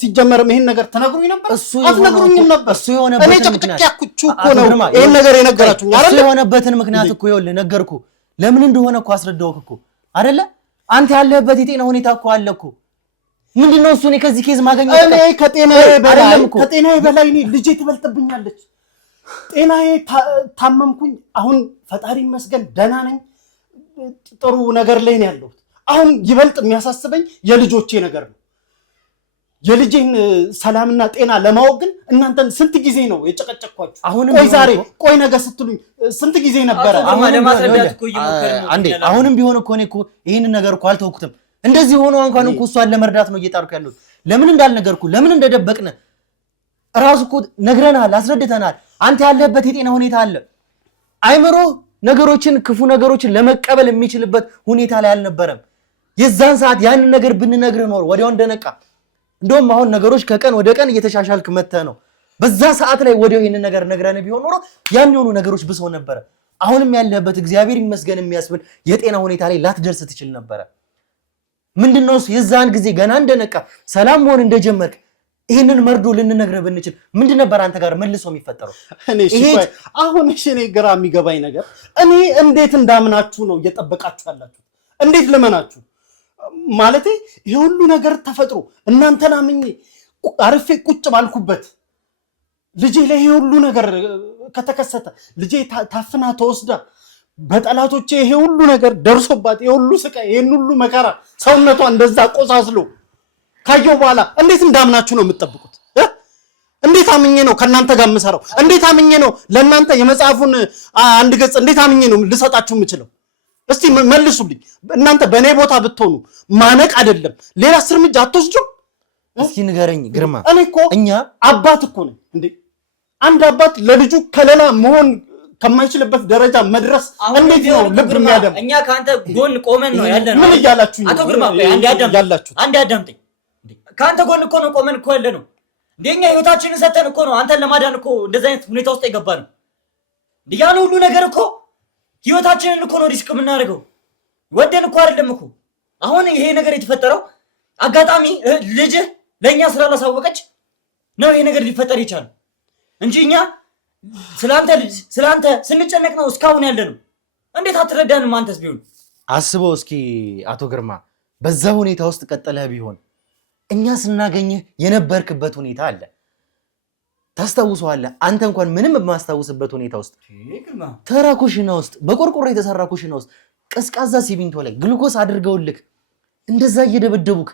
ሲጀመርም ይሄን ነገር ተነግሩኝ ነበር። አትነግሩኝም ነበር። እሱ የሆነበትን እኔ ጨቅጭቄያችሁ እኮ ነው ይሄን ነገር የነገራችሁኝ አይደል? እሱ የሆነበትን ምክንያት እኮ ይኸውልህ ነገርኩ። ለምን እንደሆነ እኮ አስረዳሁህ እኮ አይደለ? አንተ ያለህበት የጤና ሁኔታ እኮ አለ እኮ። ምንድነው እሱ? እኔ ከዚህ ኬዝ ማገኘው እኔ ከጤናዬ በላይ እኔ ልጄ ትበልጥብኛለች። ጤናዬ ታመምኩኝ። አሁን ፈጣሪ ይመስገን ደህና ነኝ። ጥሩ ነገር ላይ ነው ያለሁት። አሁን ይበልጥ የሚያሳስበኝ የልጆቼ ነገር ነው። የልጄን ሰላምና ጤና ለማወቅ ግን እናንተን ስንት ጊዜ ነው የጨቀጨቅኳችሁ? ቆይ ዛሬ ቆይ ነገ ስትሉኝ ስንት ጊዜ ነበረ? አሁንም ቢሆን እኮ እኔ እኮ ይህንን ነገር እኮ አልተውኩትም። እንደዚህ ሆኖ እንኳን እኮ እሷን ለመርዳት ነው እየጣርኩ ያለሁት። ለምን እንዳልነገርኩ ለምን እንደደበቅነ እራሱ እኮ ነግረናል፣ አስረድተናል። አንተ ያለህበት የጤና ሁኔታ አለ። አይምሮ ነገሮችን ክፉ ነገሮችን ለመቀበል የሚችልበት ሁኔታ ላይ አልነበረም። የዛን ሰዓት ያንን ነገር ብንነግርህ ኖር ወዲያው እንደነቃ። እንደውም አሁን ነገሮች ከቀን ወደ ቀን እየተሻሻልክ መጥተህ ነው። በዛ ሰዓት ላይ ወዲያው ይህንን ነገር ነግረን ቢሆን ኖሮ ያን የሆኑ ነገሮች ብሰው ነበረ። አሁንም ያለህበት እግዚአብሔር ይመስገን የሚያስብል የጤና ሁኔታ ላይ ላትደርስ ትችል ነበረ። ምንድነው የዛን ጊዜ ገና እንደነቃ ሰላም መሆን እንደጀመርክ ይህንን መርዶ ልንነግርህ ብንችል ምንድን ነበር አንተ ጋር መልሶ የሚፈጠረው? አሁን እኔ ግራ የሚገባኝ ነገር እኔ እንዴት እንዳምናችሁ ነው እየጠበቃችሁ ያላችሁ? እንዴት ልመናችሁ? ማለቴ ይሄ ሁሉ ነገር ተፈጥሮ እናንተን አምኜ አርፌ ቁጭ ባልኩበት ልጄ ላይ ይሄ ሁሉ ነገር ከተከሰተ ልጄ ታፍና ተወስዳ በጠላቶቼ ይሄ ሁሉ ነገር ደርሶባት ይሄ ሁሉ ስቃይ ይሄን ሁሉ መከራ ሰውነቷ እንደዛ ቆሳስሎ ካየው በኋላ እንዴት እንዳምናችሁ ነው የምትጠብቁት? እንዴት አምኜ ነው ከናንተ ጋር የምሰራው? እንዴት አምኜ ነው ለናንተ የመጽሐፉን አንድ ገጽ እንዴት አምኜ ነው ልሰጣችሁ የምችለው? እስቲ መልሱልኝ። እናንተ በእኔ ቦታ ብትሆኑ ማነቅ አይደለም ሌላ እርምጃ አትወስዱም? እስኪ ንገረኝ ግርማ። እኔ እኮ አባት እኮ ነኝ እንዴ! አንድ አባት ለልጁ ከለላ መሆን ከማይችልበት ደረጃ መድረስ እንዴት ነው ልብ የሚያደም? እኛ ካንተ ጎን ቆመን ነው ያለነው። ምን እያላችሁ አቶ ግርማ አንድ አዳምጠኝ። ካንተ ጎን እኮ ነው ቆመን እኮ ያለነው። እንደኛ ህይወታችንን ሰተን እኮ ነው አንተን ለማዳን እኮ እንደዚህ አይነት ሁኔታ ውስጥ የገባነው። ያን ሁሉ ነገር እኮ ህይወታችንን እኮ ነው ሪስክ የምናደርገው። ወደን እኮ አይደለም እኮ። አሁን ይሄ ነገር የተፈጠረው አጋጣሚ ልጅህ ለእኛ ስላላሳወቀች ነው ይሄ ነገር ሊፈጠር ይቻላል እንጂ እኛ ስላንተ ስንጨነቅ ነው እስካሁን ያለነው። እንዴት አትረዳንም? አንተስ ቢሆን አስበው እስኪ አቶ ግርማ፣ በዛ ሁኔታ ውስጥ ቀጠለህ ቢሆን እኛ ስናገኝህ የነበርክበት ሁኔታ አለ። ታስታውሰዋለህ። አንተ እንኳን ምንም የማስታውስበት ሁኔታ ውስጥ ተራ ኩሽና ውስጥ በቆርቆሮ የተሰራ ኩሽና ውስጥ ቀዝቃዛ ሲሚንቶ ላይ ግሉኮስ አድርገውልክ እንደዛ እየደበደቡክ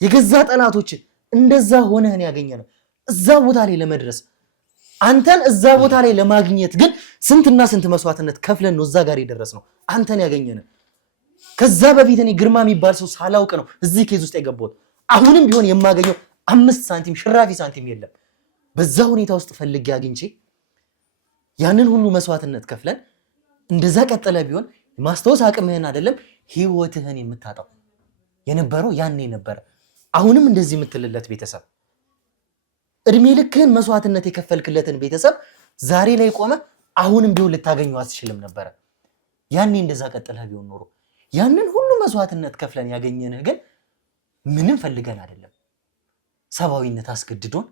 የገዛ ጠላቶች እንደዛ ሆነህን ያገኘነው እዛ ቦታ ላይ ለመድረስ አንተን እዛ ቦታ ላይ ለማግኘት ግን ስንትና ስንት መስዋዕትነት ከፍለን ነው እዛ ጋር የደረስነው አንተን ያገኘነው። ከዛ በፊት እኔ ግርማ የሚባል ሰው ሳላውቅ ነው እዚህ ኬዝ ውስጥ የገባሁት። አሁንም ቢሆን የማገኘው 5 ሳንቲም ሽራፊ ሳንቲም የለም። በዛ ሁኔታ ውስጥ ፈልጌ አግኝቼ ያንን ሁሉ መስዋዕትነት ከፍለን እንደዛ ቀጠለ ቢሆን ማስታወስ አቅምህን አይደለም ህይወትህን የምታጣው የነበረው ያኔ ነበረ። አሁንም እንደዚህ የምትልለት ቤተሰብ እድሜ ልክህን መስዋዕትነት የከፈልክለትን ቤተሰብ ዛሬ ላይ ቆመ አሁንም ቢሆን ልታገኘው አትችልም ነበረ። ያኔ እንደዛ ቀጠለ ቢሆን ኖሮ ያንን ሁሉ መስዋዕትነት ከፍለን ያገኘንህ ግን ምንም ፈልገን አይደለም። ሰብአዊነት አስገድዶን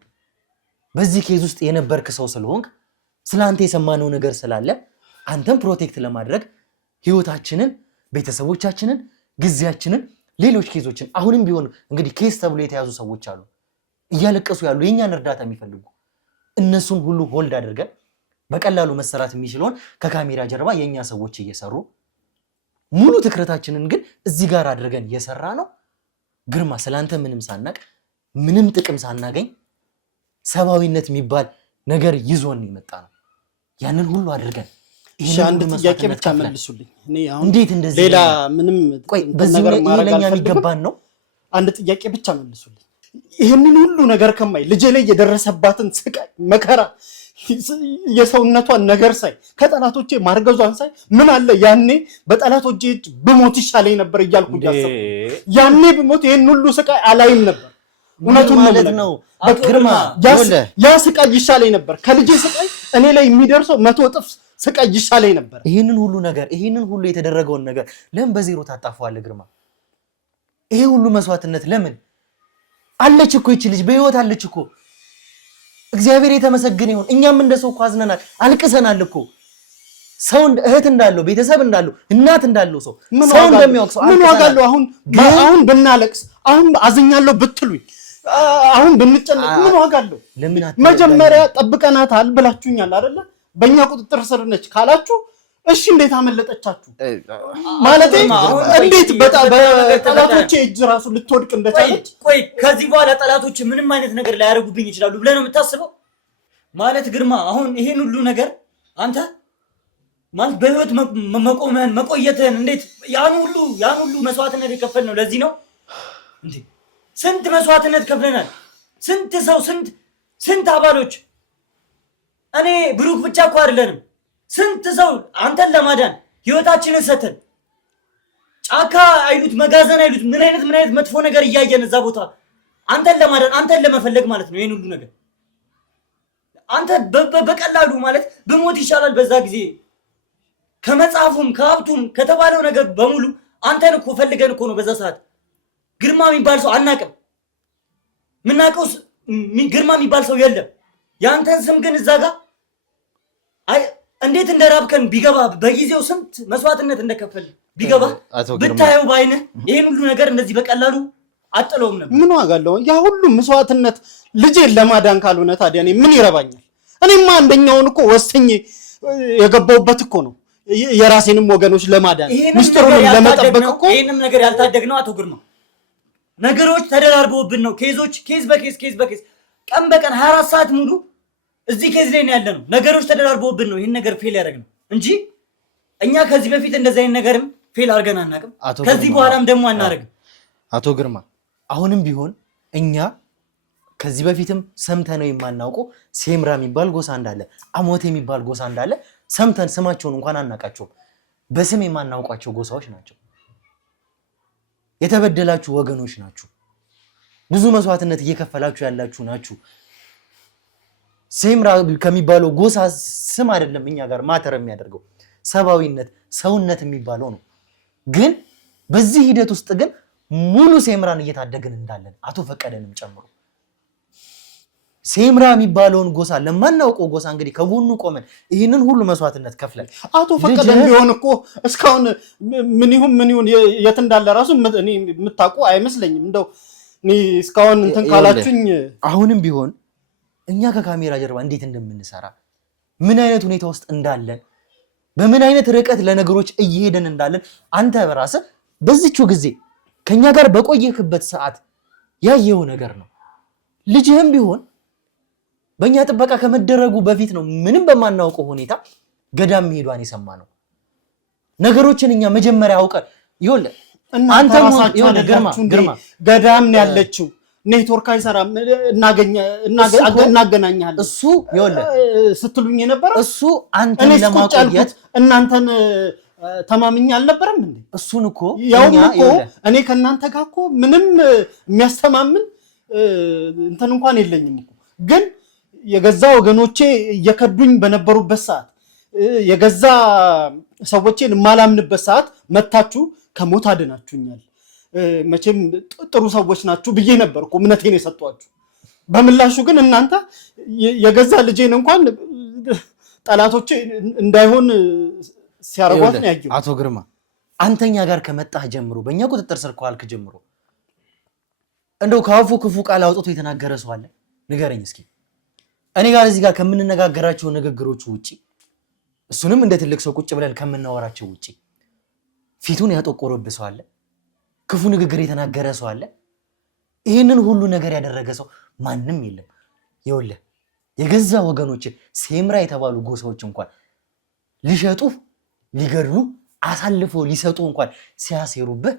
በዚህ ኬዝ ውስጥ የነበርክ ሰው ስለሆንክ ስላንተ የሰማነው ነገር ስላለ አንተን ፕሮቴክት ለማድረግ ህይወታችንን፣ ቤተሰቦቻችንን፣ ጊዜያችንን፣ ሌሎች ኬዞችን አሁንም ቢሆን እንግዲህ ኬስ ተብሎ የተያዙ ሰዎች አሉ እያለቀሱ ያሉ የኛን እርዳታ የሚፈልጉ እነሱን ሁሉ ሆልድ አድርገን በቀላሉ መሰራት የሚችለውን ከካሜራ ጀርባ የኛ ሰዎች እየሰሩ ሙሉ ትኩረታችንን ግን እዚህ ጋር አድርገን እየሰራ ነው። ግርማ ስላንተ ምንም ሳናቅ ምንም ጥቅም ሳናገኝ ሰብአዊነት የሚባል ነገር ይዞን የመጣ ነው። ያንን ሁሉ አድርገን አንድ ጥያቄ ብቻ መልሱልኝ። እኔ አሁን እንዴት እንደዚህ ሌላ ምንም በዚህ ለኛ የሚገባን ነው። አንድ ጥያቄ ብቻ መልሱልኝ። ይሄንን ሁሉ ነገር ከማይ ልጄ ላይ የደረሰባትን ስቃይ መከራ የሰውነቷን ነገር ሳይ ከጠላቶቼ ማርገዟን ሳይ ምን አለ ያኔ በጠላቶቼ እጅ ብሞት ይሻለኝ ነበር እያልኩ ያሰብኩ ያኔ ብሞት ይሄን ሁሉ ስቃይ አላይም ነበር። እውነቱን ማለት ነው ግርማ ያ ስቃይ ይሻለኝ ነበር። ከልጄ ስቃይ እኔ ላይ የሚደርሰው 100 እጥፍ ስቃይ ይሻለኝ ነበር። ይሄንን ሁሉ ነገር ይሄንን ሁሉ የተደረገውን ነገር ለምን በዜሮ ታጣፋዋለህ ግርማ? ይሄ ሁሉ መስዋዕትነት ለምን? አለች እኮ ይቺ ልጅ በህይወት አለች እኮ። እግዚአብሔር የተመሰገነ ይሁን። እኛም እንደሰው እኮ አዝነናል፣ አልቅሰናል እኮ። ሰው እህት እንዳለው ቤተሰብ እንዳለው እናት እንዳለው ሰው እንደሚያውቅ ሰው ምን ዋጋ አለው? አሁን ብናለቅስ አሁን አዝኛለሁ ብትሉኝ አሁን ብንጨነቅ ምን ዋጋ አለው? መጀመሪያ ጠብቀናታል ብላችሁኛል አይደለ? በእኛ ቁጥጥር ስር ነች ካላችሁ እሺ እንዴት አመለጠቻችሁ? ማለት እንዴት በጠላቶቼ እጅ ራሱ ልትወድቅ እንደቻለች። ቆይ ከዚህ በኋላ ጠላቶች ምንም አይነት ነገር ላያደርጉብኝ ይችላሉ ብለህ ነው የምታስበው? ማለት ግርማ አሁን ይሄን ሁሉ ነገር አንተ ማለት በህይወት መቆምህን መቆየትህን እንዴት ያን ሁሉ መስዋዕትነት የከፈል ነው ለዚህ ነው እንዴ? ስንት መስዋዕትነት ከፍለናል። ስንት ሰው ስንት አባሎች እኔ ብሩክ ብቻ እኮ አይደለንም። ስንት ሰው አንተን ለማዳን ህይወታችንን ሰተን ጫካ አይሉት መጋዘን አይሉት ምን አይነት መጥፎ ነገር እያየን እዛ ቦታ አንተን ለማዳን አንተን ለመፈለግ ማለት ነው። ይሄን ሁሉ ነገር አንተ በቀላሉ ማለት ብሞት ይሻላል በዛ ጊዜ ከመጽሐፉም ከሀብቱም ከተባለው ነገር በሙሉ አንተን እኮ ፈልገን እኮ ነው በዛ ሰዓት። ግርማ የሚባል ሰው አናቅም። ምናቀው ግርማ የሚባል ሰው የለም። ያንተን ስም ግን እዛ ጋር እንዴት እንደራብከን ቢገባ በጊዜው ስንት መስዋዕትነት እንደከፈል ቢገባ ብታየው ባይነህ ይሄን ሁሉ ነገር እንደዚህ በቀላሉ አጥለውም ነበር። ምን ዋጋ አለው? ያ ሁሉ መስዋዕትነት ልጄን ለማዳን ካልሆነ ታዲያ እኔ ምን ይረባኛል? እኔማ አንደኛውን እኮ ወስኜ የገባውበት እኮ ነው የራሴንም ወገኖች ለማዳን ምስጢሩን ለመጠበቅ እኮ። ይሄንም ነገር ያልታደግነው አቶ ግርማ ነገሮች ተደራርበውብን ነው። ኬዝ በኬዝ ቀን በቀን 24 ሰዓት ሙሉ እዚህ ኬዝ ላይ ነው ያለነው። ነገሮች ተደራርበውብን ነው ይሄን ነገር ፌል ያደረግነው እንጂ እኛ ከዚህ በፊት እንደዚህ አይነት ነገርም ፌል አድርገን አናውቅም። ከዚህ በኋላም ደግሞ አናደርግም። አቶ ግርማ አሁንም ቢሆን እኛ ከዚህ በፊትም ሰምተነው የማናውቀው ሴምራ የሚባል ጎሳ እንዳለ አሞቴ የሚባል ጎሳ እንዳለ ሰምተን ስማቸውን እንኳን አናውቃቸውም። በስም የማናውቃቸው ጎሳዎች ናቸው። የተበደላችሁ ወገኖች ናችሁ። ብዙ መስዋዕትነት እየከፈላችሁ ያላችሁ ናችሁ። ሴምራ ከሚባለው ጎሳ ስም አይደለም እኛ ጋር ማተር የሚያደርገው ሰብአዊነት፣ ሰውነት የሚባለው ነው። ግን በዚህ ሂደት ውስጥ ግን ሙሉ ሴምራን እየታደግን እንዳለን አቶ ፈቀደንም ጨምሮ ሴምራ የሚባለውን ጎሳ ለማናውቀው ጎሳ እንግዲህ ከጎኑ ቆመን ይህንን ሁሉ መስዋዕትነት ከፍለን አቶ ፈቀደም ቢሆን እኮ እስካሁን ምን ይሁን የት እንዳለ ራሱ እኔ የምታውቁ አይመስለኝም። እንደው እኔ እስካሁን እንትን ካላችሁኝ አሁንም ቢሆን እኛ ከካሜራ ጀርባ እንዴት እንደምንሰራ ምን አይነት ሁኔታ ውስጥ እንዳለን በምን አይነት ርቀት ለነገሮች እየሄደን እንዳለን አንተ በራስህ በዚህው ጊዜ ከኛ ጋር በቆየህበት ሰዓት ያየው ነገር ነው። ልጅህም ቢሆን በእኛ ጥበቃ ከመደረጉ በፊት ነው ምንም በማናውቀው ሁኔታ ገዳም መሄዷን የሰማነው። ነገሮችን እኛ መጀመሪያ አውቀን ይወለ አንተ ራሳችሁ ግርማ ገዳም ነው ያለችው፣ ኔትወርክ አይሰራም፣ እናገናኛለን እሱ ይወለ ስትሉኝ የነበረ እሱ አንተን ለማቆየት እናንተን ተማምኛ አልነበረም እንዴ? እሱን እኮ ያውም እኮ እኔ ከእናንተ ጋር እኮ ምንም የሚያስተማምን እንትን እንኳን የለኝም እኮ። ግን የገዛ ወገኖቼ እየከዱኝ በነበሩበት ሰዓት የገዛ ሰዎቼን የማላምንበት ሰዓት መታችሁ ከሞት አድናችሁኛል። መቼም ጥሩ ሰዎች ናችሁ ብዬ ነበር እኮ እምነቴን የሰጧችሁ። በምላሹ ግን እናንተ የገዛ ልጄን እንኳን ጠላቶቼ እንዳይሆን ሲያረጓት ነው ያየው። አቶ ግርማ አንተኛ ጋር ከመጣህ ጀምሮ በእኛ ቁጥጥር ስር ከዋልክ ጀምሮ እንደው ከአፉ ክፉ ቃል አውጥቶ የተናገረ ሰው አለ? ንገረኝ እስኪ። እኔ ጋር እዚህ ጋር ከምንነጋገራቸው ንግግሮች ውጪ እሱንም እንደ ትልቅ ሰው ቁጭ ብለን ከምናወራቸው ውጪ ፊቱን ያጠቆረብህ ሰው አለ? ክፉ ንግግር የተናገረ ሰው አለ? ይህንን ሁሉ ነገር ያደረገ ሰው ማንም የለም። ይኸውልህ የገዛ ወገኖች ሴምራ የተባሉ ጎሳዎች እንኳን ሊሸጡ ሊገድሉ አሳልፈው ሊሰጡ እንኳን ሲያሴሩብህ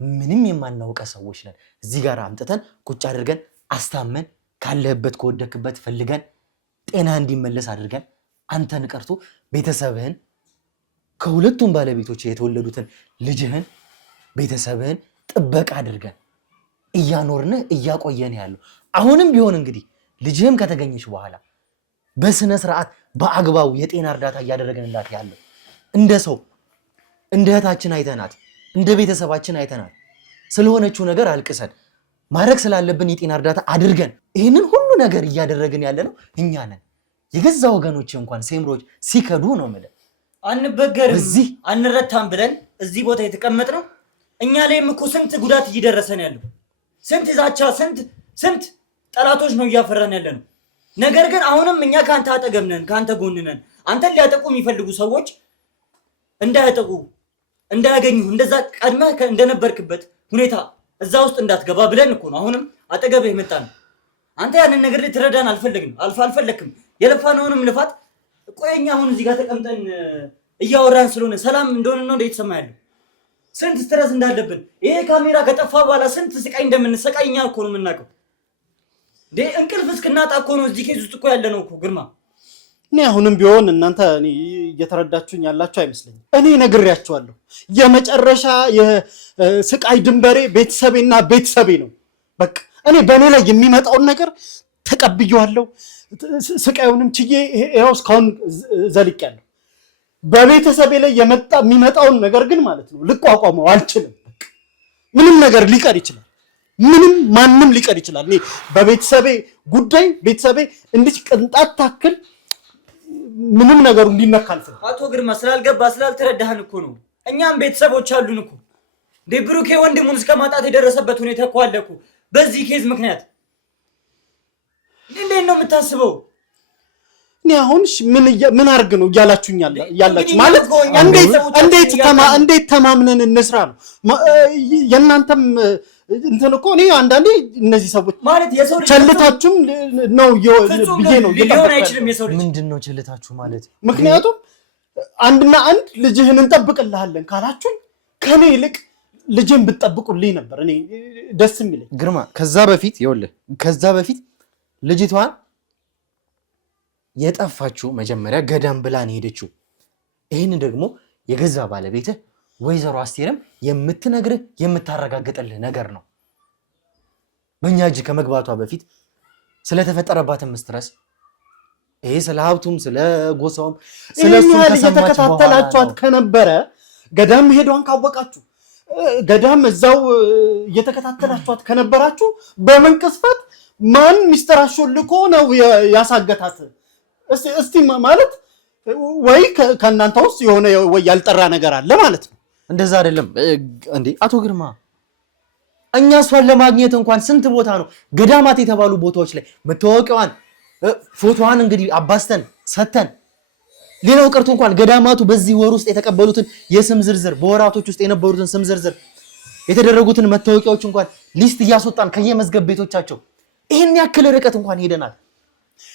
ምንም የማናውቀ ሰዎች ነን። እዚህ ጋር አምጥተን ቁጭ አድርገን አስታመን ካለህበት ከወደክበት ፈልገን ጤና እንዲመለስ አድርገን አንተን ቀርቶ ቤተሰብህን ከሁለቱም ባለቤቶች የተወለዱትን ልጅህን ቤተሰብህን ጥበቃ አድርገን እያኖርንህ እያቆየን ያለው። አሁንም ቢሆን እንግዲህ ልጅህም ከተገኘች በኋላ በስነ ስርዓት በአግባቡ የጤና እርዳታ እያደረገንላት ያለው እንደ ሰው እንደ እህታችን አይተናት እንደ ቤተሰባችን አይተናት ስለሆነችው ነገር አልቅሰን ማድረግ ስላለብን የጤና እርዳታ አድርገን ይህንን ሁሉ ነገር እያደረግን ያለ ነው እኛ ነን። የገዛ ወገኖች እንኳን ሴምሮች ሲከዱ ነው ማለት አንበገርም እዚህ አንረታም ብለን እዚህ ቦታ የተቀመጥነው እኛ ላይም እኮ ስንት ጉዳት እየደረሰን ያለው ስንት ዛቻ ስንት ጠላቶች ነው እያፈራን ያለ ነው። ነገር ግን አሁንም እኛ ካንተ አጠገብ ነን፣ ካንተ ጎን ነን። አንተን ሊያጠቁ የሚፈልጉ ሰዎች እንዳያጠቁ እንዳያገኙ እንደዛ ቀድመህ እንደነበርክበት ሁኔታ እዛ ውስጥ እንዳትገባ ብለን እኮ ነው አሁንም አጠገብህ የመጣን። አንተ ያንን ነገር ልትረዳን አልፈለክም። የለፋነውንም ልፋት ቆየኛ አሁን እዚህ ጋር ተቀምጠን እያወራን ስለሆነ ሰላም እንደሆነ ነው እንደተሰማ ያለው። ስንት ስትረስ እንዳለብን ይሄ ካሜራ ከጠፋ በኋላ ስንት ስቃይ እንደምንሰቃይ እኛ እኮ ነው የምናውቀው። እንቅልፍ እስክናጣ እኮ ነው እዚህ ኬዝ ውስጥ እኮ ያለ ነው እኮ ግርማ። እኔ አሁንም ቢሆን እናንተ እየተረዳችሁኝ ያላችሁ አይመስለኝም። እኔ ነግሬያችኋለሁ፣ የመጨረሻ የስቃይ ድንበሬ ቤተሰቤና ቤተሰቤ ነው። በቃ እኔ በእኔ ላይ የሚመጣውን ነገር ተቀብዬዋለሁ። ስቃዩንም ችዬ ይኸው እስካሁን ዘልቄያለሁ። በቤተሰቤ ላይ የሚመጣውን ነገር ግን ማለት ነው ልቋቋመው አልችልም። በቃ ምንም ነገር ሊቀር ይችላል፣ ማንም ሊቀር ይችላል። እኔ በቤተሰቤ ጉዳይ ቤተሰቤ እንዲህ ቅንጣት ታክል ምንም ነገሩ እንዲነካ አልፈልግም። አቶ ግርማ ስላልገባ ስላልተረዳህን እኮ ነው። እኛም ቤተሰቦች አሉን እኮ። ብሩኬ ወንድሙን እስከ ማጣት የደረሰበት ሁኔታ እኮ አለ እኮ በዚህ ኬዝ ምክንያት። እንዴት ነው የምታስበው? እኔ አሁን ምን አድርግ ነው እያላችሁኝ ያላችሁ ማለት እንዴት ተማምነን እንስራ ነው የእናንተም እንትን እኮ። እኔ አንዳንዴ እነዚህ ሰዎች ማለት የሰው ልጅ ቸልታችሁም ነው ብዬ ነው ሊሆን አይችልም። የሰው ልጅ ምንድነው ቸልታችሁ ማለት? ምክንያቱም አንድና አንድ ልጅህን እንጠብቅልሃለን ካላችሁኝ ከኔ ይልቅ ልጅን ብትጠብቁልኝ ነበር እኔ ደስ የሚለኝ። ግርማ ከዛ በፊት ልጅቷን የጠፋችው መጀመሪያ ገዳም ብላን ሄደችው። ይህን ደግሞ የገዛ ባለቤትህ ወይዘሮ አስቴርም የምትነግርህ የምታረጋግጥልህ ነገር ነው። በእኛ እጅ ከመግባቷ በፊት ስለተፈጠረባትም ስትረስ ይሄ ስለ ሀብቱም ስለ ጎሳውም ስለሱም እየተከታተላችኋት ከነበረ ገዳም ሄዷን ካወቃችሁ ገዳም እዛው እየተከታተላችኋት ከነበራችሁ በምን ቅስፈት ማን ሚስጥር አሾልኮ ነው ያሳገታት? እስቲ ማለት ወይ ከእናንተ ውስጥ የሆነ ወይ ያልጠራ ነገር አለ ማለት ነው። እንደዛ አይደለም እንዴ አቶ ግርማ። እኛ እሷን ለማግኘት እንኳን ስንት ቦታ ነው ገዳማት የተባሉ ቦታዎች ላይ መታወቂያዋን ፎቶዋን እንግዲህ አባስተን ሰተን ሌላው ቀርቶ እንኳን ገዳማቱ በዚህ ወር ውስጥ የተቀበሉትን የስም ዝርዝር በወራቶች ውስጥ የነበሩትን ስም ዝርዝር የተደረጉትን መታወቂያዎች እንኳን ሊስት እያስወጣን ከየመዝገብ ቤቶቻቸው ይሄን ያክል ርቀት እንኳን ሄደናል።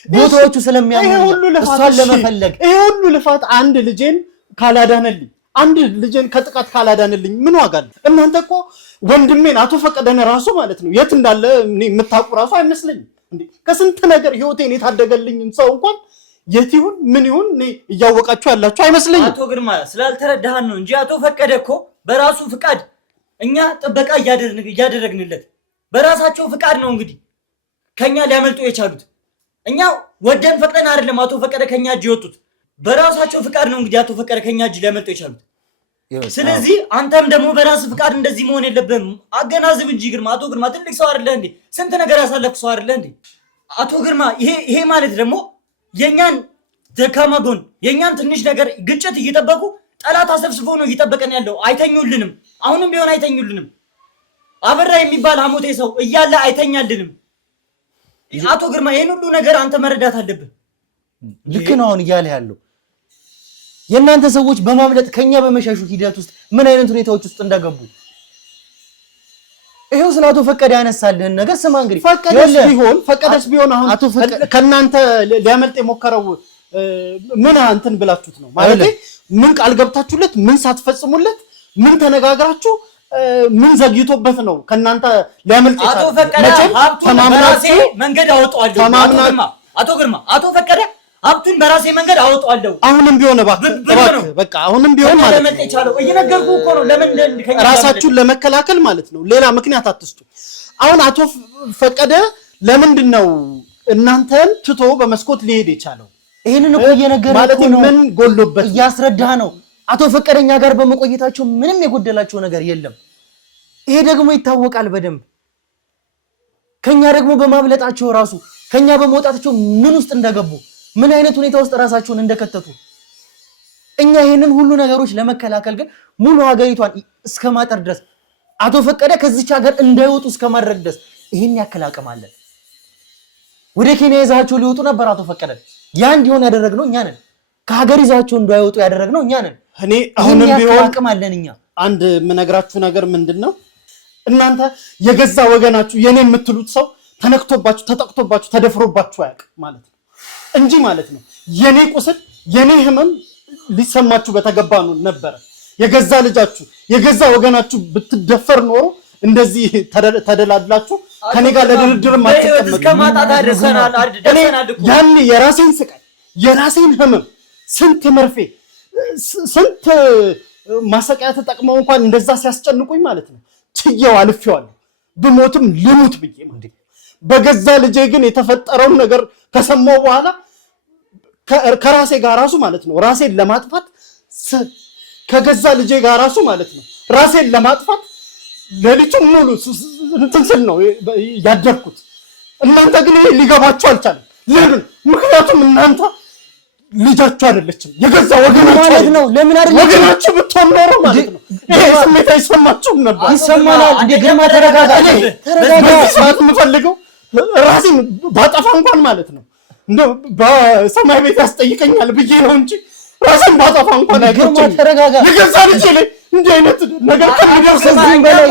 ቦታዎቹ ስለሚያምኑ እሷን ለመፈለግ ይሄ ሁሉ ልፋት አንድ ልጄን ካላዳነልኝ አንድ ልጄን ከጥቃት ካላዳነልኝ ምን ዋጋ አለ? እናንተ እኮ ወንድሜን አቶ ፈቀደን ራሱ ማለት ነው የት እንዳለ የምታውቁ ራሱ አይመስለኝም እንዴ። ከስንት ነገር ህይወቴን የታደገልኝ ሰው እንኳን የት ይሁን ምን ይሁን እያወቃችሁ ያላችሁ አይመስለኝም። አቶ ግርማ ስላልተረዳህን ነው እንጂ አቶ ፈቀደ እኮ በራሱ ፍቃድ እኛ ጥበቃ እያደረግንለት በራሳቸው ፍቃድ ነው እንግዲህ ከኛ ሊያመልጡ የቻሉት። እኛ ወደን ፈቅደን አይደለም አቶ ፈቀደ ከኛ እጅ የወጡት፣ በራሳቸው ፍቃድ ነው እንግዲህ አቶ ፈቀደ ከኛ እጅ ሊያመልጡ የቻሉት። ስለዚህ አንተም ደግሞ በራስ ፍቃድ እንደዚህ መሆን የለብህም። አገናዝብ እንጂ ግርማ። አቶ ግርማ ትልቅ ሰው አይደለ እንዴ? ስንት ነገር ያሳለፍ ሰው አይደለ እንዴ? አቶ ግርማ ይሄ ማለት ደግሞ የኛን ደካማ ጎን የኛን ትንሽ ነገር ግጭት እየጠበቁ ጠላት አሰብስቦ ነው እየጠበቀን ያለው። አይተኙልንም። አሁንም ቢሆን አይተኙልንም። አበራ የሚባል አሞቴ ሰው እያለ አይተኛልንም። አቶ ግርማ ይሄን ሁሉ ነገር አንተ መረዳት አለብህ። ልክ ነው አሁን እያለ ያለው የእናንተ ሰዎች በማምለጥ ከኛ በመሻሹ ሂደት ውስጥ ምን አይነት ሁኔታዎች ውስጥ እንደገቡ ይሄው ስለ አቶ ፈቀደ ያነሳልህን ነገር ስማ። እንግዲህ ፈቀደስ ቢሆን አሁን ከናንተ ሊያመልጥ የሞከረው ምን አንተን ብላችሁት ነው ማለት ምን ቃል ገብታችሁለት ምን ሳትፈጽሙለት ምን ተነጋግራችሁ ምን ዘግይቶበት ነው ከናንተ ሊያመልጥ ይችላል? አቶ ፈቀደ ሀብቱን በራሴ መንገድ አወጣዋለሁ። አቶ ግርማ አቶ ፈቀደ ሀብቱን በራሴ መንገድ አወጣዋለሁ። አሁንም ቢሆን እባክህ በቃ አሁንም ቢሆን ማለት ነው እየነገርኩህ እኮ ነው። ለምን ራሳችሁን ለመከላከል ማለት ነው ሌላ ምክንያት አትስጡ። አሁን አቶ ፈቀደ ለምንድን ነው እናንተን ትቶ በመስኮት ሊሄድ የቻለው? ይሄንን እኮ እየነገርኩህ ማለት ምን ጎሎበት እያስረዳህ ነው። አቶ ፈቀደኛ ጋር በመቆየታቸው ምንም የጎደላቸው ነገር የለም። ይሄ ደግሞ ይታወቃል በደንብ። ከኛ ደግሞ በማብለጣቸው ራሱ ከኛ በመውጣታቸው ምን ውስጥ እንደገቡ ምን አይነት ሁኔታ ውስጥ ራሳቸውን እንደከተቱ እኛ ይሄንን ሁሉ ነገሮች ለመከላከል ግን ሙሉ ሀገሪቷን እስከማጠር ድረስ አቶ ፈቀደ ከዚች ሀገር እንዳይወጡ እስከማድረግ ድረስ ይሄን ያክል አቅም አለን። ወደ ኬንያ ይዛቸው ሊወጡ ነበር አቶ ፈቀደ። ያ እንዲሆን ያደረግነው እኛ ነን። ከሀገር ይዛቸው እንዳይወጡ ያደረግነው እኛ ነን። እኔ አሁንም ቢሆን አቅም አለን እኛ። አንድ የምነግራችሁ ነገር ምንድነው እናንተ የገዛ ወገናችሁ የኔ የምትሉት ሰው ተነክቶባችሁ ተጠቅቶባችሁ ተደፍሮባችሁ አያውቅም ማለት ነው እንጂ ማለት ነው የኔ ቁስል የኔ ህመም ሊሰማችሁ በተገባ ነው ነበር። የገዛ ልጃችሁ የገዛ ወገናችሁ ብትደፈር ኖሮ እንደዚህ ተደላድላችሁ ከኔ ጋር ለድርድር ያን የራሴን ስቃይ የራሴን ህመም ስንት መርፌ ስንት ማሰቃያ ተጠቅመው እንኳን እንደዛ ሲያስጨንቁኝ ማለት ነው ችየው አልፌዋለሁ። ብሞትም ልሙት ብዬ ማለት በገዛ ልጄ ግን የተፈጠረውን ነገር ከሰማው በኋላ ከራሴ ጋር ራሱ ማለት ነው ራሴን ለማጥፋት ከገዛ ልጄ ጋር ራሱ ማለት ነው ራሴን ለማጥፋት ለሊቱን ሙሉ እንትን ስል ነው ያደርኩት። እናንተ ግን ይሄ ሊገባችሁ አልቻለም። ለምን? ምክንያቱም እናንተ ልጃችሁ አይደለችም የገዛ ወገናችሁ ማለት ነው። ለምን አይደለም ወገናችሁ ብትሆን ኖሮ ማለት ነው ይሄ ስሜት አይሰማችሁም ነበር። ይሰማናል። እንደ ግርማ ተረጋጋ። በዚህ ሰዓት የምፈልገው ራሴን ባጠፋ እንኳን ማለት ነው እንደው በሰማይ ቤት ያስጠይቀኛል ብዬ ነው እንጂ ራሴን ባጠፋ እንኳን ግርማ ተረጋጋ። የገዛ ልጄ ላይ እንዲህ አይነት ነገር ከሚደርስብኝ በላይ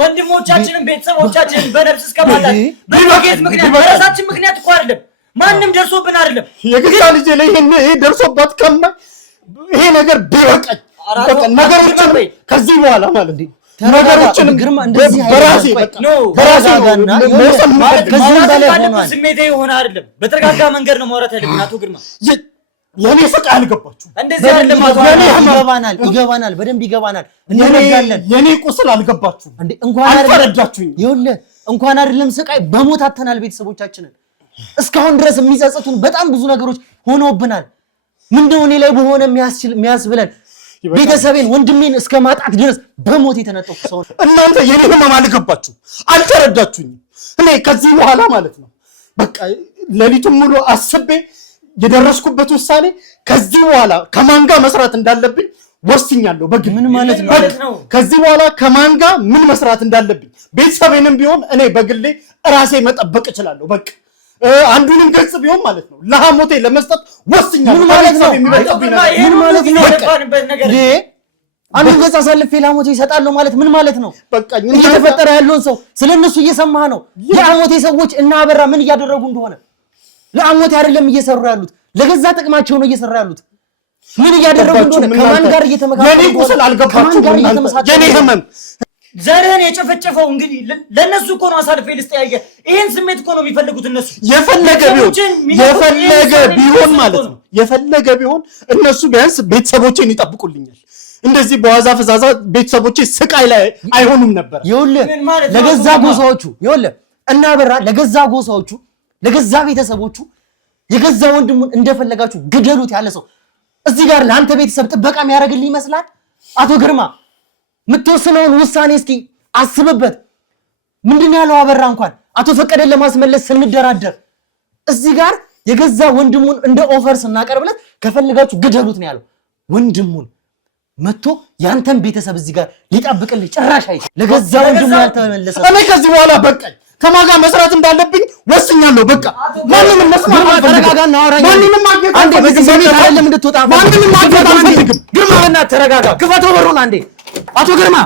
ወንድሞቻችንን ቤተሰቦቻችንን በነፍስ እስከማጣት በጌት ምክንያት በራሳችን ምክንያት እኮ አይደለም ማንም ደርሶብን አይደለም። የገዛ ልጄ ላይ ይሄ ደርሶባት ይሄ ነገር ቢበቃኝ በቃ ነገሮችን ከዚህ በኋላ ማለት ነው ነገሮችን ግርማ እንደዚህ በራሴ በራሴ ማለት ከዚህ በላይ ሆኗል። ስሜቴ ሆነ አይደለም በተረጋጋ መንገድ ነው ማውራት ያለብን አቶ ግርማ። የኔ ስቃይ አልገባችሁም። እንደዚህ አይደለም አቶ ይገባናል፣ በደንብ ይገባናል። እንረዳለን። የኔ ቁስል አልገባችሁም እንዴ? እንኳን አልተረዳችሁኝ። ይኸውልህ እንኳን አይደለም ስቃይ በሞት አተናል ቤተሰቦቻችንን። እስካሁን ድረስ የሚጸጽቱን በጣም ብዙ ነገሮች ሆነውብናል። ምንድነው እኔ ላይ በሆነ የሚያስብለን ቤተሰቤን ወንድሜን እስከ ማጣት ድረስ በሞት የተነጠቁ ሰው። እናንተ የኔ ህመም አልገባችሁም፣ አልተረዳችሁኝም። እኔ ከዚህ በኋላ ማለት ነው በቃ ሌሊቱን ሙሉ አስቤ የደረስኩበት ውሳኔ ከዚህ በኋላ ከማን ጋር መስራት እንዳለብኝ ወስኛለሁ። በግል ምን ማለት ነው? ከዚህ በኋላ ከማን ጋር ምን መስራት እንዳለብኝ ቤተሰቤንም ቢሆን እኔ በግሌ ራሴ መጠበቅ እችላለሁ። በቃ አንዱንም ገጽ ቢሆን ማለት ነው ለሐሞቴ ለመስጠት ወስኛለሁ። ምን ማለት ነው? ምን ማለት ነው? አንዱን ገጽ አሳልፌ ለሐሞቴ ይሰጣለሁ ማለት ምን ማለት ነው? በቃ እየተፈጠረ ያለውን ሰው ስለነሱ እየሰማህ ነው። የሐሞቴ ሰዎች እና አበራ ምን እያደረጉ እንደሆነ ለሐሞቴ አይደለም እየሰሩ ያሉት፣ ለገዛ ጥቅማቸው ነው እየሰሩ ያሉት። ምን እያደረጉ እንደሆነ ከማን ጋር እየተመካከሩ የኔ ቁስል አልገባችሁም። የኔ ህመም ዘርህን የጨፈጨፈው እንግዲህ ለነሱ እኮ ነው አሳልፌ ልስጠያየ። ይሄን ስሜት እኮ ነው የሚፈልጉት እነሱ። የፈለገ ቢሆን ማለት ነው የፈለገ ቢሆን እነሱ ቢያንስ ቤተሰቦቼን ይጠብቁልኛል። እንደዚህ በዋዛ ፈዛዛ ቤተሰቦቼ ስቃይ ላይ አይሆኑም ነበር። ይኸውልህ ለገዛ ጎሳዎቹ ይኸውልህ እና አበራ ለገዛ ጎሳዎቹ ለገዛ ቤተሰቦቹ የገዛ ወንድሙን እንደፈለጋችሁ ግደሉት ያለ ሰው እዚህ ጋር ለአንተ ቤተሰብ ጥበቃ የሚያደርግልህ ይመስላል? አቶ ግርማ የምትወስነውን ውሳኔ እስኪ አስብበት። ምንድን ያለው አበራ እንኳን አቶ ፈቀደን ለማስመለስ ስንደራደር እዚህ ጋር የገዛ ወንድሙን እንደ ኦፈር ስናቀርብለት ከፈልጋችሁ ግደሉት ነው ያለው። ወንድሙን መጥቶ ያንተን ቤተሰብ እዚህ ጋር ሊጠብቅልህ ጭራሽ አይደል ለገዛ ወንድሙ ያልተመለሰ። እኔ ከዚህ በኋላ በቃኝ። ከማን ጋር መስራት እንዳለብኝ ወስኛለሁ። በቃ ማንንም መስማት ተረጋጋና አውራኝ። ማንንም ማግኘት አንዴ በዚህ ሰዓት አይደለም እንድትወጣ ማንንም ማግኘት አልፈልግም። ግርማ በእናትህ ተረጋጋ። ክፈተው በሩን አንዴ። አቶ ግርማ